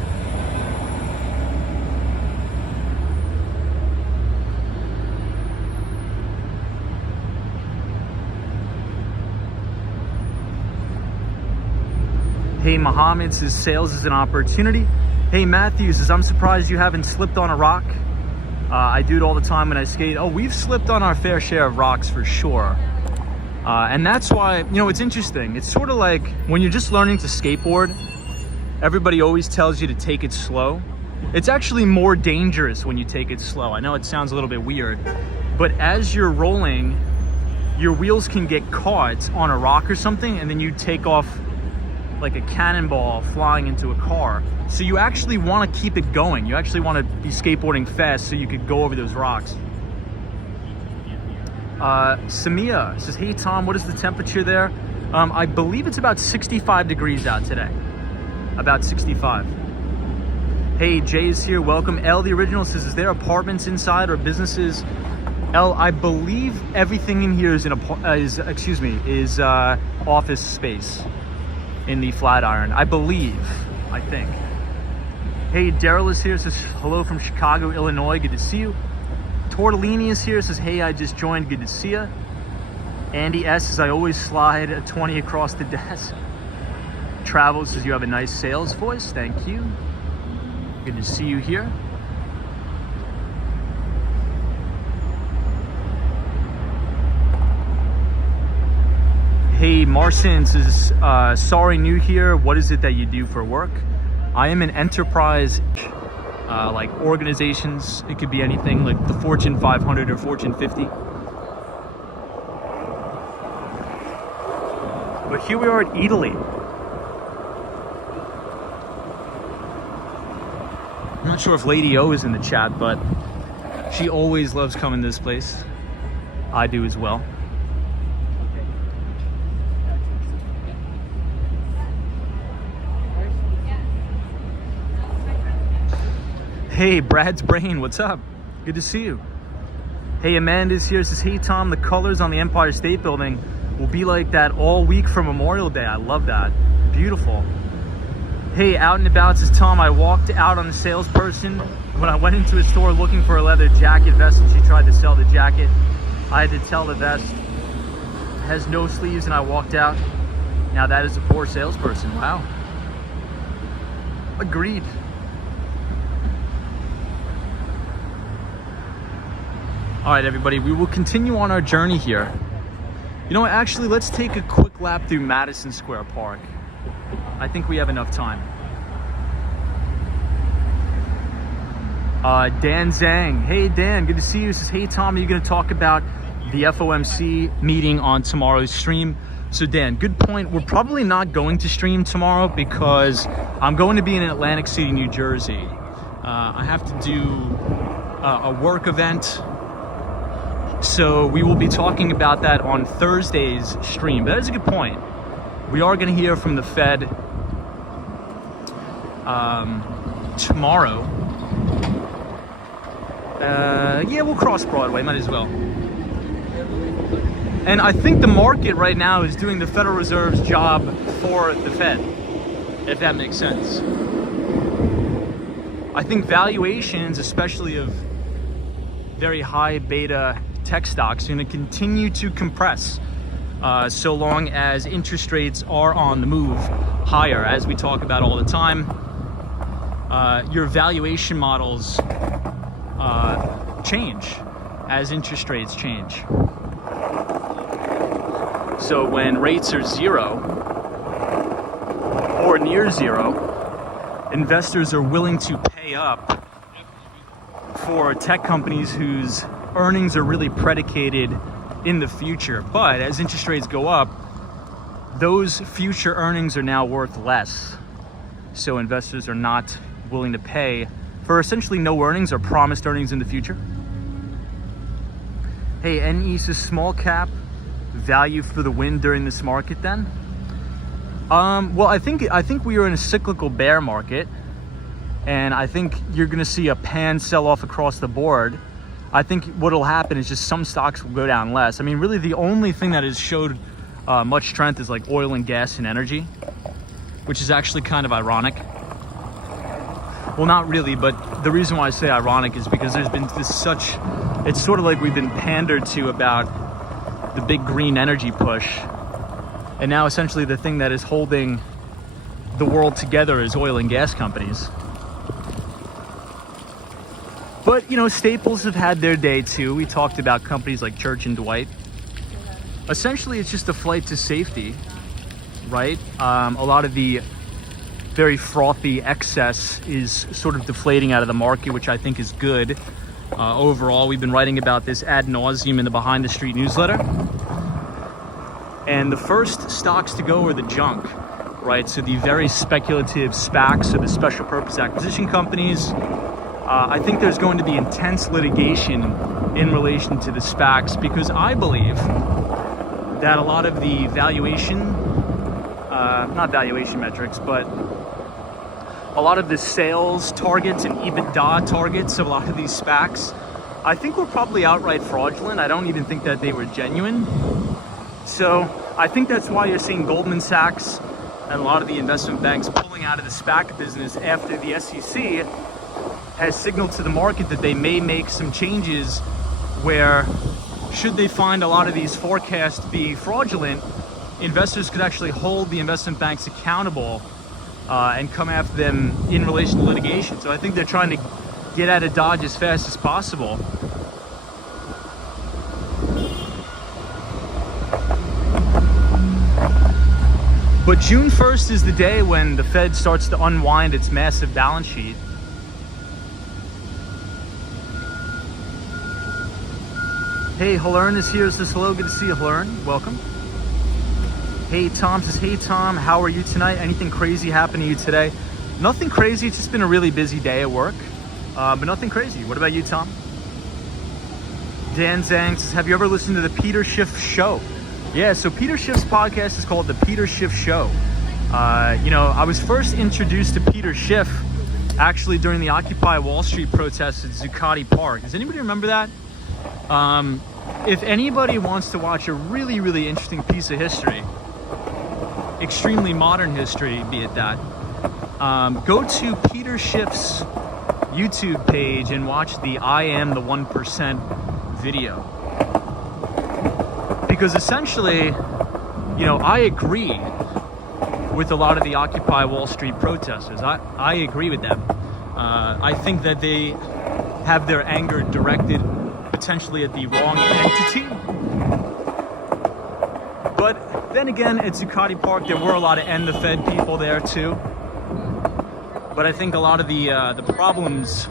Hey, Mohammed says sales is an opportunity. Hey, Matthew says, I'm surprised you haven't slipped on a rock. I do it all the time when I skate. Oh, we've slipped on our fair share of rocks for sure. And that's why, you know, it's interesting. It's sort of like when you're just learning to skateboard, everybody always tells you to take it slow. It's actually more dangerous when you take it slow. I know it sounds a little bit weird, but as you're rolling, your wheels can get caught on a rock or something, and then you take off like a cannonball flying into a car. So you actually want to keep it going. You actually want to be skateboarding fast so you could go over those rocks. Samia says, hey Tom, what is the temperature there? I believe it's about 65 degrees out today. About 65. Hey, Jay is here, welcome. L, the original, says, is there apartments inside or businesses? L, I believe everything in here is office space in the Flatiron. I think. Hey, Daryl is here, says hello from Chicago, Illinois, good to see you. Tortellini is here, says hey, I just joined, good to see you. Andy S says I always slide a 20 across the desk. Travel says you have a nice sales voice, thank you. Good to see you here. Hey, Marcin says, sorry, new here. What is it that you do for work? I am an enterprise, like organizations. It could be anything like the Fortune 500 or Fortune 50. But here we are at Italy. I'm not sure if Lady O is in the chat, but she always loves coming to this place. I do as well. Hey, Brad's Brain, what's up? Good to see you. Hey, Amanda's here, says, hey Tom, the colors on the Empire State Building will be like that all week for Memorial Day. I love that. Beautiful. Hey, Out and About says, Tom, I walked out on a salesperson when I went into a store looking for a leather jacket vest and she tried to sell the jacket. I had to tell the vest has no sleeves and I walked out. Now that is a poor salesperson. Wow. Agreed. All right, everybody, we will continue on our journey here. You know what, actually, let's take a quick lap through Madison Square Park. I think we have enough time. Dan Zhang, hey Dan, good to see you. Says, hey Tom, are you gonna talk about the FOMC meeting on tomorrow's stream? So Dan, good point. We're probably not going to stream tomorrow because I'm going to be in Atlantic City, New Jersey. I have to do a work event So we will be talking about that on Thursday's stream. But that is a good point. We are going to hear from the Fed tomorrow. Yeah, we'll cross Broadway, might as well. And I think the market right now is doing the Federal Reserve's job for the Fed, if that makes sense. I think valuations, especially of very high beta tech stocks, are going to continue to compress so long as interest rates are on the move higher, as we talk about all the time. Your valuation models change as interest rates change. So when rates are zero or near zero, investors are willing to pay up for tech companies whose earnings are really predicated in the future. But as interest rates go up, those future earnings are now worth less. So investors are not willing to pay for essentially no earnings or promised earnings in the future. Hey, NE's small cap value for the win during this market then? Well, I think we are in a cyclical bear market, and I think you're going to see a pan sell off across the board. I think what'll happen is just some stocks will go down less. I mean, really the only thing that has showed much strength is like oil and gas and energy, which is actually kind of ironic. Well, not really, but the reason why I say ironic is because there's been it's sort of like we've been pandered to about the big green energy push. And now essentially the thing that is holding the world together is oil and gas companies. But, you know, staples have had their day too. We talked about companies like Church and Dwight. Essentially, it's just a flight to safety, right? A lot of the very frothy excess is sort of deflating out of the market, which I think is good. Overall, we've been writing about this ad nauseum in the Behind the Street newsletter. And the first stocks to go are the junk, right? So the very speculative SPACs, or the special purpose acquisition companies. I think there's going to be intense litigation in relation to the SPACs, because I believe that a lot of the valuation, not valuation metrics, but a lot of the sales targets and EBITDA targets of a lot of these SPACs, I think were probably outright fraudulent. I don't even think that they were genuine. So I think that's why you're seeing Goldman Sachs and a lot of the investment banks pulling out of the SPAC business after the SEC has signaled to the market that they may make some changes where, should they find a lot of these forecasts to be fraudulent, investors could actually hold the investment banks accountable and come after them in relation to litigation. So I think they're trying to get out of Dodge as fast as possible. But June 1st is the day when the Fed starts to unwind its massive balance sheet. Hey, Halern is here, says hello, good to see you, Halern, welcome. Hey, Tom says, hey Tom, how are you tonight? Anything crazy happened to you today? Nothing crazy, it's just been a really busy day at work, but nothing crazy. What about you, Tom? Dan Zhang says, have you ever listened to the Peter Schiff Show? Yeah, so Peter Schiff's podcast is called The Peter Schiff Show. You know, I was first introduced to Peter Schiff actually during the Occupy Wall Street protests at Zuccotti Park. Does anybody remember that? If anybody wants to watch a really, really interesting piece of history, extremely modern history, be it that, go to Peter Schiff's YouTube page and watch the I Am the 1% video. Because essentially, you know, I agree with a lot of the Occupy Wall Street protesters. I agree with them. I think that they have their anger directed potentially at the wrong entity. But then again, at Zuccotti Park, there were a lot of End the Fed people there too. But I think a lot of the problems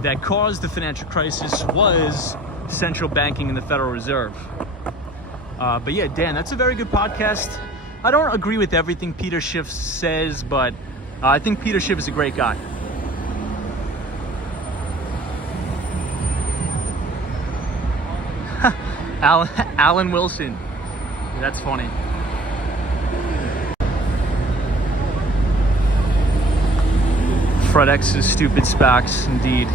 that caused the financial crisis was central banking and the Federal Reserve. But yeah, Dan, that's a very good podcast. I don't agree with everything Peter Schiff says, but I think Peter Schiff is a great guy. Alan Wilson. That's funny. FredX's stupid SPACs, indeed.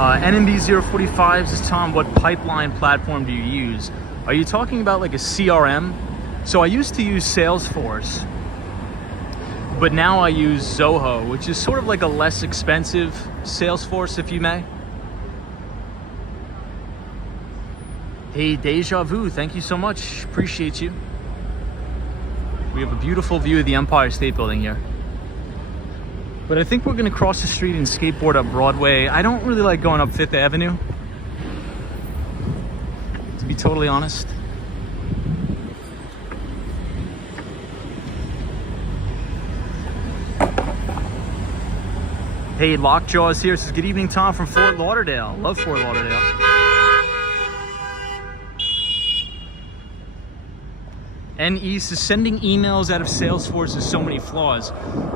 NMB045 says, Tom, what pipeline platform do you use? Are you talking about like a CRM? So I used to use Salesforce, but now I use Zoho, which is sort of like a less expensive Salesforce, if you may. Hey, Deja Vu, thank you so much. Appreciate you. We have a beautiful view of the Empire State Building here. But I think we're gonna cross the street and skateboard up Broadway. I don't really like going up Fifth Avenue, to be totally honest. Hey, Lockjaw is here. Says, good evening, Tom from Fort Lauderdale. Love Fort Lauderdale. NE says, sending emails out of Salesforce has so many flaws.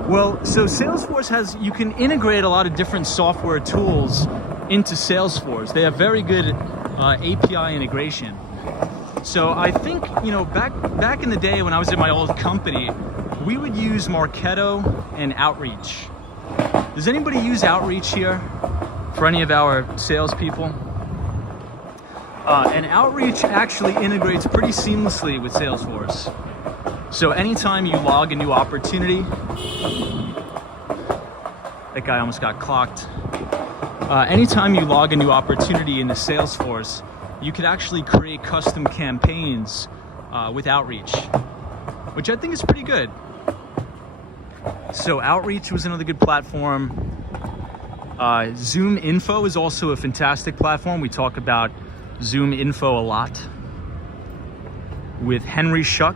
Well, so Salesforce has, you can integrate a lot of different software tools into Salesforce. They have very good API integration. So I think, you know, back in the day when I was at my old company, we would use Marketo and Outreach. Does anybody use Outreach here for any of our salespeople? And Outreach actually integrates pretty seamlessly with Salesforce. So anytime you log a new opportunity, that guy almost got clocked. Anytime you log a new opportunity into Salesforce, you could actually create custom campaigns with Outreach, which I think is pretty good. So Outreach was another good platform. Zoom Info is also a fantastic platform. We talk about Zoom Info a lot with Henry Schuck.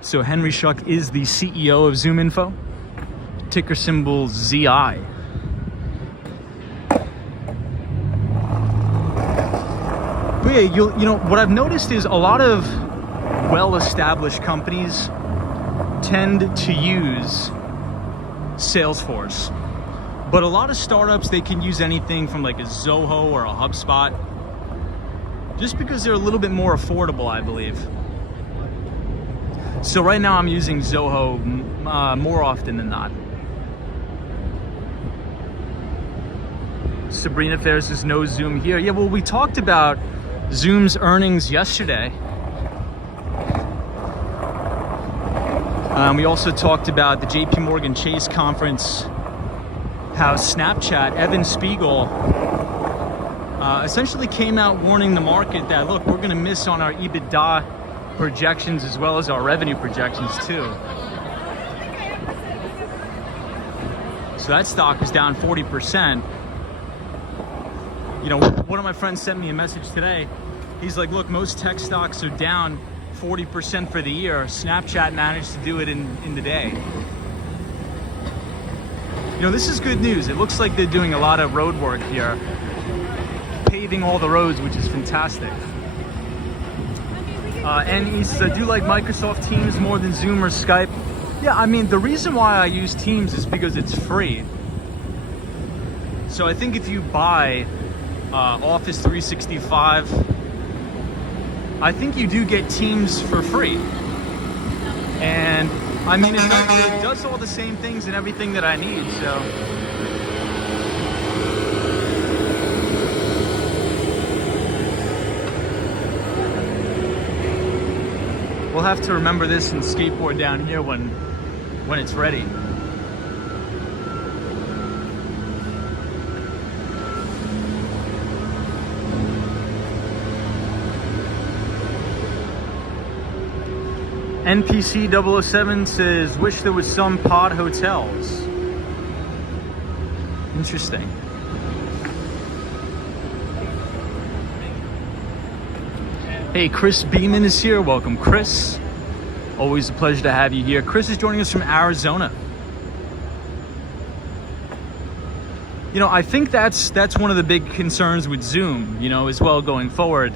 So Henry Schuck is the CEO of Zoom Info, ticker symbol ZI. But yeah, you know, what I've noticed is a lot of well-established companies tend to use Salesforce. But a lot of startups, they can use anything from like a Zoho or a HubSpot, just because they're a little bit more affordable, I believe. So right now I'm using Zoho more often than not. Sabrina Fair says no Zoom here. Yeah, well, we talked about Zoom's earnings yesterday. We also talked about the JP Morgan Chase conference, how Snapchat, Evan Spiegel, essentially came out warning the market that, look, we're gonna miss on our EBITDA projections as well as our revenue projections too. So that stock is down 40%. You know, one of my friends sent me a message today. He's like, look, most tech stocks are down 40% for the year. Snapchat managed to do it in the day. You know, this is good news. It looks like they're doing a lot of road work here, paving all the roads, which is fantastic. And he says, I do like Microsoft Teams more than Zoom or Skype. Yeah, I mean, the reason why I use Teams is because it's free. So I think if you buy Office 365, I think you do get Teams for free. And I mean, it does all the same things and everything that I need, so. We'll have to remember this and skateboard down here when it's ready. NPC 007 says, wish there was some pod hotels. Interesting. Hey, Chris Beeman is here. Welcome, Chris. Always a pleasure to have you here. Chris is joining us from Arizona. You know, I think that's one of the big concerns with Zoom, you know, as well going forward.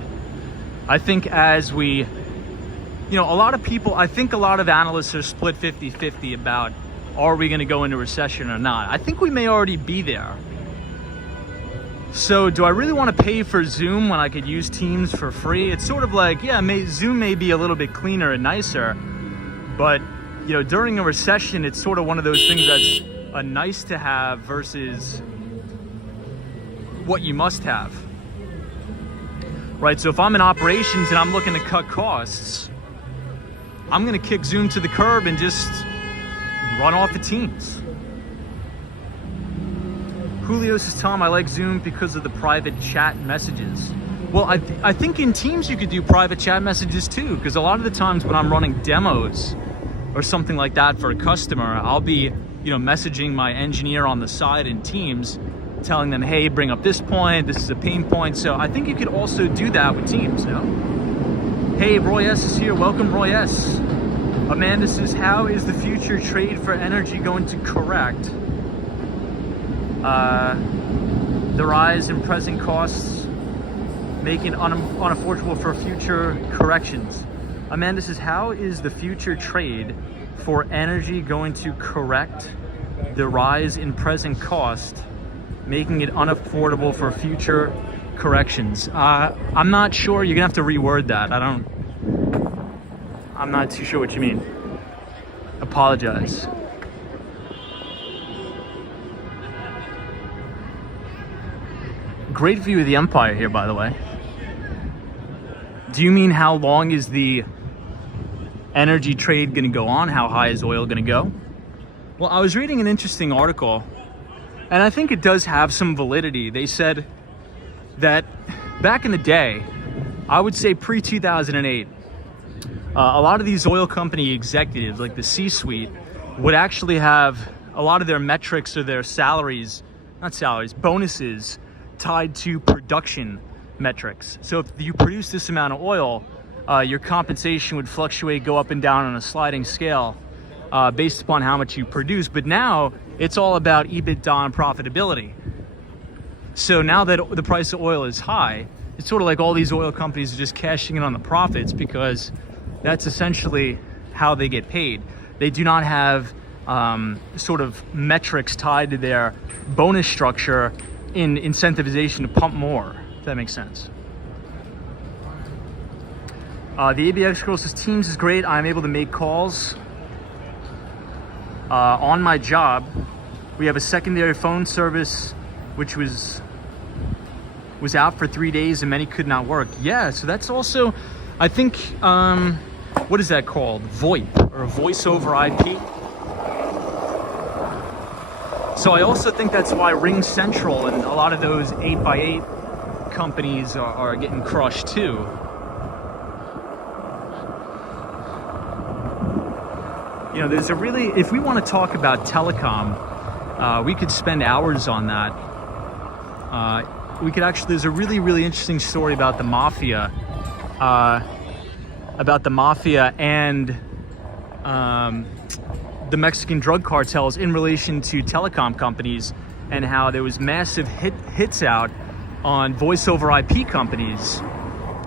I think as we, you know, a lot of people, I think a lot of analysts are split 50-50 about are we going to go into recession or not? I think we may already be there. So do I really want to pay for Zoom when I could use Teams for free? It's sort of like, yeah, Zoom may be a little bit cleaner and nicer, but you know, during a recession, it's sort of one of those things that's a nice to have versus what you must have, right? So if I'm in operations and I'm looking to cut costs, I'm going to kick Zoom to the curb and just run off the Teams. Julio says, Tom, I like Zoom because of the private chat messages. Well, I think in Teams you could do private chat messages too, because a lot of the times when I'm running demos or something like that for a customer, I'll be, you know, messaging my engineer on the side in Teams, telling them, hey, bring up this point, this is a pain point. So I think you could also do that with Teams, you know? Hey, Roy S is here. Welcome, Roy S. Amanda says, how is the future trade for energy going to correct the rise in present costs, making it unaffordable for future corrections? Amanda says, how is the future trade for energy going to correct the rise in present cost, making it unaffordable for future corrections? I'm not sure. You're gonna have to reword that. I'm not too sure what you mean. Apologize. Great view of the Empire here, by the way. Do you mean how long is the energy trade going to go on? How high is oil going to go? Well, I was reading an interesting article, and I think it does have some validity. They said that back in the day, I would say pre-2008, a lot of these oil company executives, like the C-suite, would actually have a lot of their metrics or their bonuses tied to production metrics. So if you produce this amount of oil, your compensation would fluctuate, go up and down on a sliding scale based upon how much you produce. But now it's all about EBITDA and profitability. So now that the price of oil is high, it's sort of like all these oil companies are just cashing in on the profits, because that's essentially how they get paid. They do not have sort of metrics tied to their bonus structure in incentivization to pump more, if that makes sense. The ABX girl says, Teams is great. I'm able to make calls on my job. We have a secondary phone service which was out for 3 days and many could not work. Yeah, so that's also, I think, what is that called? VoIP, or voice over IP. So I also think that's why Ring Central and a lot of those 8x8 companies are getting crushed too. You know, there's a really, if we want to talk about telecom, we could spend hours on that. We could actually, there's a really, really interesting story about the mafia, and the Mexican drug cartels in relation to telecom companies, and how there was massive hits out on voice over IP companies.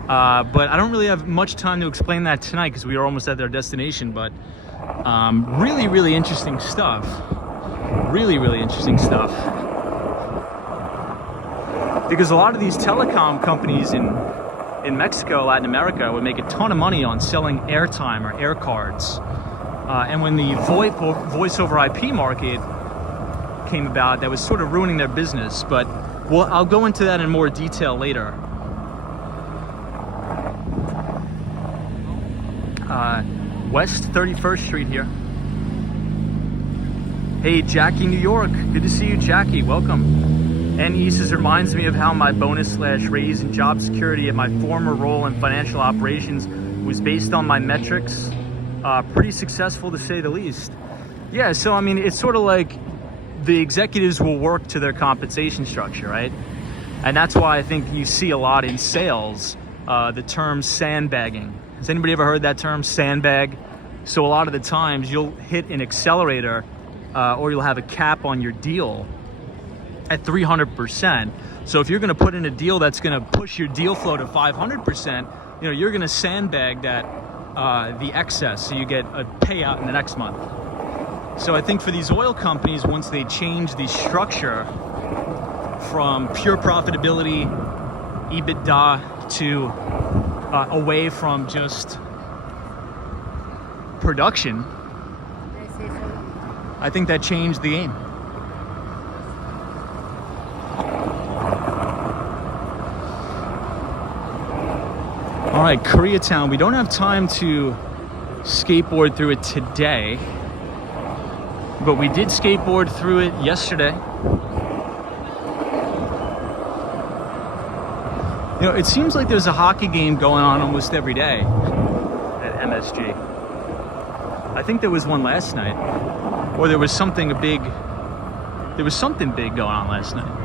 But I don't really have much time to explain that tonight because we are almost at their destination. But really, really interesting stuff. Really, really interesting stuff. Because a lot of these telecom companies in Mexico, Latin America, would make a ton of money on selling airtime or air cards. And when the voice over IP market came about, that was sort of ruining their business. But I'll go into that in more detail later. West 31st Street here. Hey, Jackie, New York. Good to see you, Jackie. Welcome. And Eases reminds me of how my bonus/raise in job security at my former role in financial operations was based on my metrics. Pretty successful to say the least. Yeah, so I mean, it's sort of like the executives will work to their compensation structure, right? And that's why I think you see a lot in sales, the term sandbagging. Has anybody ever heard that term, sandbag? So a lot of the times you'll hit an accelerator or you'll have a cap on your deal at 300%. So if you're gonna put in a deal that's gonna push your deal flow to 500%, you know, you're gonna sandbag that the excess, so you get a payout in the next month. So I think for these oil companies, once they change the structure from pure profitability, EBITDA, to away from just production, I think that changed the game. All right, Koreatown. We don't have time to skateboard through it today, but we did skateboard through it yesterday. You know, it seems like there's a hockey game going on almost every day at MSG. I think there was one last night, or there was something big going on last night.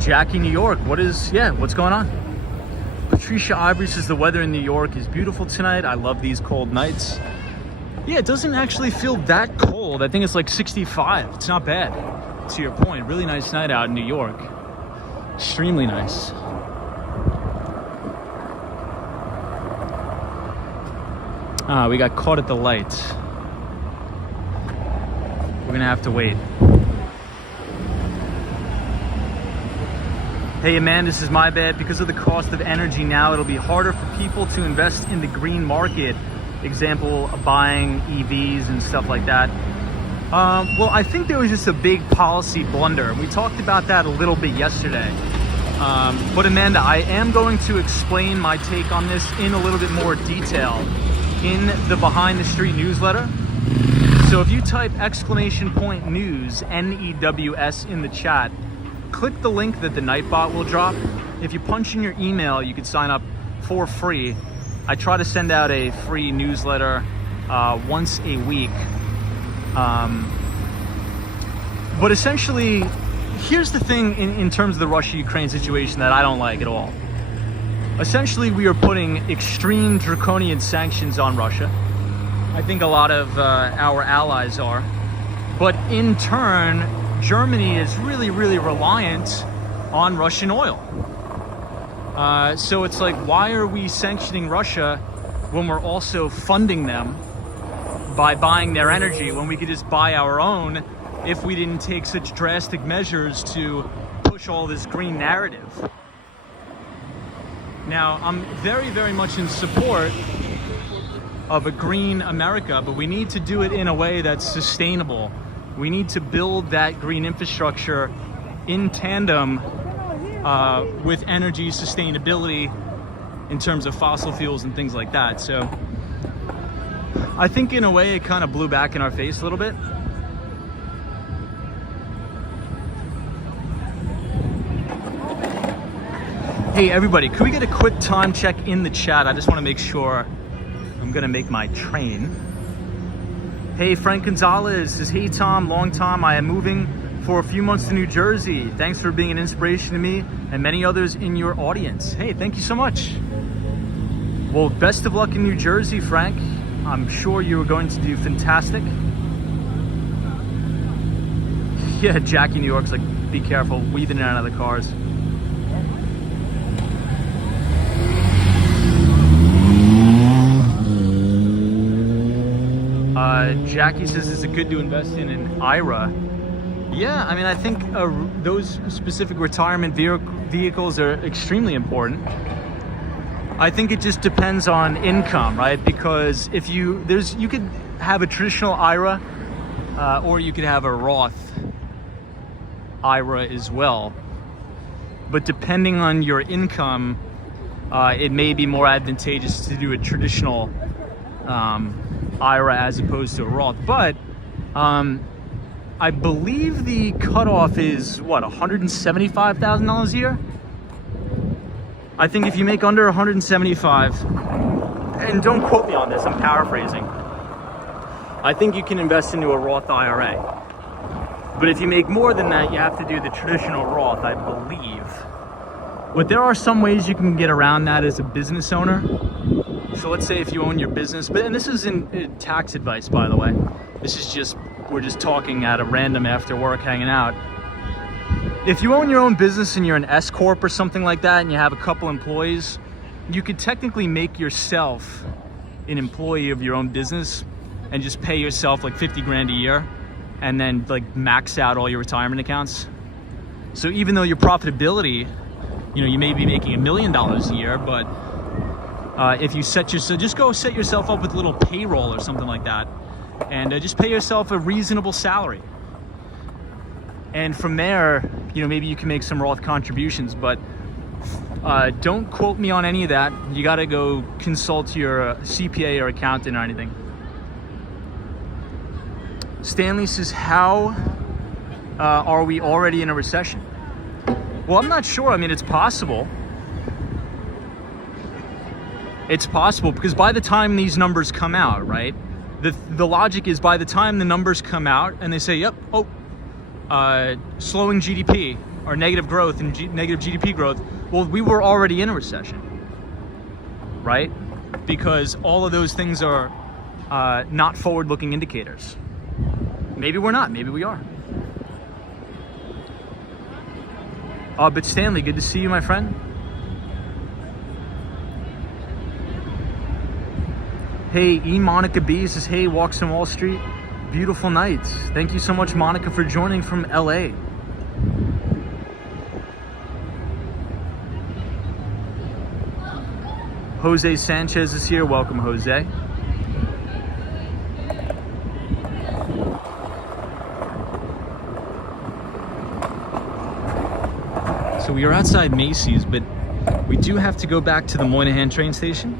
Jackie, New York, what's going on? Patricia Ivory says the weather in New York is beautiful tonight. I love these cold nights. Yeah, it doesn't actually feel that cold. I think it's like 65. It's not bad. To your point, really nice night out in New York. Extremely nice. We got caught at the light. We're gonna have to wait. Hey Amanda, this is my bad. Because of the cost of energy now, it'll be harder for people to invest in the green market. Example, buying EVs and stuff like that. Well, I think there was just a big policy blunder. We talked about that a little bit yesterday. But Amanda, I am going to explain my take on this in a little bit more detail in the Behind the Street newsletter. So if you type !news, NEWS, in the chat, click the link that the Nightbot will drop. If you punch in your email, you can sign up for free. I try to send out a free newsletter once a week. But essentially, here's the thing in terms of the Russia-Ukraine situation that I don't like at all. Essentially, we are putting extreme draconian sanctions on Russia. I think a lot of our allies are. But in turn, Germany is really, really reliant on Russian oil. So it's like, why are we sanctioning Russia when we're also funding them by buying their energy, when we could just buy our own if we didn't take such drastic measures to push all this green narrative? Now, I'm very, very much in support of a green America, but we need to do it in a way that's sustainable. We need to build that green infrastructure in tandem with energy sustainability in terms of fossil fuels and things like that. So I think in a way it kind of blew back in our face a little bit. Hey everybody, could we get a quick time check in the chat? I just want to make sure I'm gonna make my train. Hey, Frank Gonzalez says, hey Tom, long time. I am moving for a few months to New Jersey. Thanks for being an inspiration to me and many others in your audience. Hey, thank you so much. Well, best of luck in New Jersey, Frank. I'm sure you are going to do fantastic. Yeah, Jackie, New York's like, be careful, weaving in and out of the cars. Jackie says, is it good to invest in an IRA? Yeah, I mean, I think those specific retirement vehicles are extremely important. I think it just depends on income, right? Because if you could have a traditional IRA or you could have a Roth IRA as well. But depending on your income, it may be more advantageous to do a traditional IRA as opposed to a Roth. But I believe the cutoff is what, $175,000 a year? I think if you make under 175, and don't quote me on this, I'm paraphrasing, I think you can invest into a Roth IRA. But if you make more than that, you have to do the traditional Roth, I believe. But there are some ways you can get around that as a business owner. So let's say if you own your business, and this isn't tax advice, by the way. This is just we're just talking at a random after work, hanging out. If you own your own business and you're an S Corp or something like that and you have a couple employees, you could technically make yourself an employee of your own business and just pay yourself like 50 grand a year and then like max out all your retirement accounts. So even though your profitability, you know, you may be making $1 million a year, but if you just go set yourself up with a little payroll or something like that and just pay yourself a reasonable salary. And from there, you know, maybe you can make some Roth contributions, but don't quote me on any of that. You got to go consult your CPA or accountant or anything. Stanley says, how are we already in a recession? Well, I'm not sure. I mean, it's possible. It's possible because by the time these numbers come out, right? The logic is by the time the numbers come out and they say, yep, slowing GDP or negative growth and negative GDP growth, well, we were already in a recession, right? Because all of those things are not forward-looking indicators. Maybe we're not, maybe we are. But Stanley, good to see you, my friend. Hey, Monica B says, hey, walks on Wall Street. Beautiful nights. Thank you so much, Monica, for joining from LA. Jose Sanchez is here. Welcome, Jose. So we are outside Macy's, but we do have to go back to the Moynihan train station.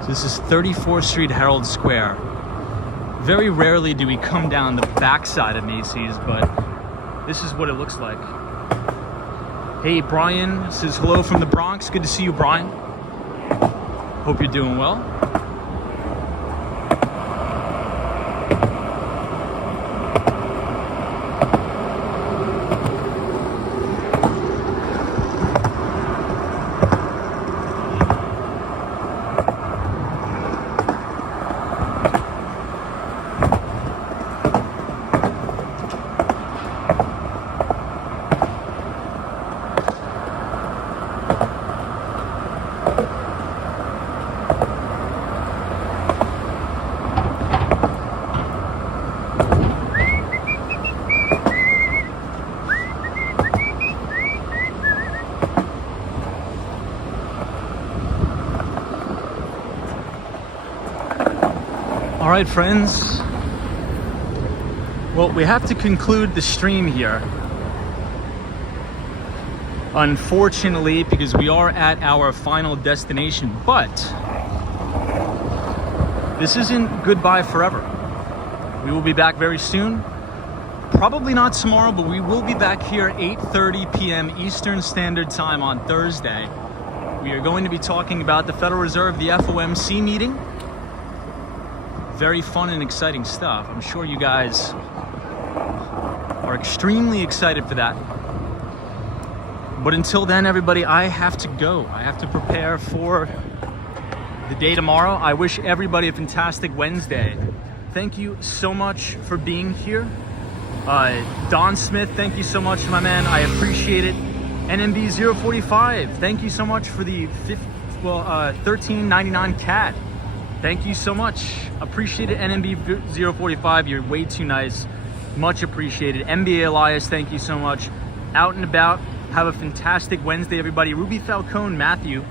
So this is 34th Street, Herald Square. Very rarely do we come down the backside of Macy's, but this is what it looks like. Hey, Brian says hello from the Bronx. Good to see you, Brian. Hope you're doing well. All right, friends. Well, we have to conclude the stream here. Unfortunately, because we are at our final destination, but this isn't goodbye forever. We will be back very soon. Probably not tomorrow, but we will be back here at 8:30 p.m. Eastern Standard Time on Thursday. We are going to be talking about the Federal Reserve, the FOMC meeting. Very fun and exciting stuff. I'm sure you guys are extremely excited for that. But until then, everybody, I have to go. I have to prepare for the day tomorrow. I wish everybody a fantastic Wednesday. Thank you so much for being here. Don Smith, thank you so much, my man. I appreciate it. NMB 045, thank you so much for the $13.99 cat. Thank you so much. Appreciate it, NMB 045. You're way too nice. Much appreciated. MBA Elias, thank you so much. Out and about. Have a fantastic Wednesday, everybody. Ruby Falcone, Matthew.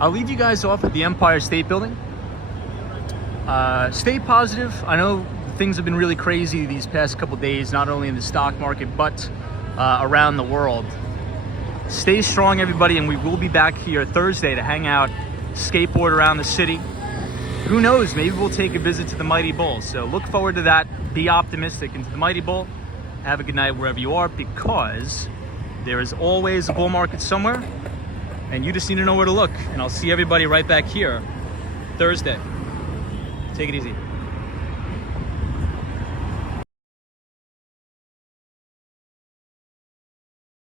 I'll leave you guys off at the Empire State Building. Stay positive. I know things have been really crazy these past couple days, not only in the stock market, but around the world. Stay strong, everybody, and we will be back here Thursday to hang out, skateboard around the city. Who knows, maybe we'll take a visit to the Mighty Bull. So look forward to that. Be optimistic. Into the Mighty Bull. Have a good night wherever you are, because there is always a bull market somewhere, and you just need to know where to look. And I'll see everybody right back here Thursday. Take it easy.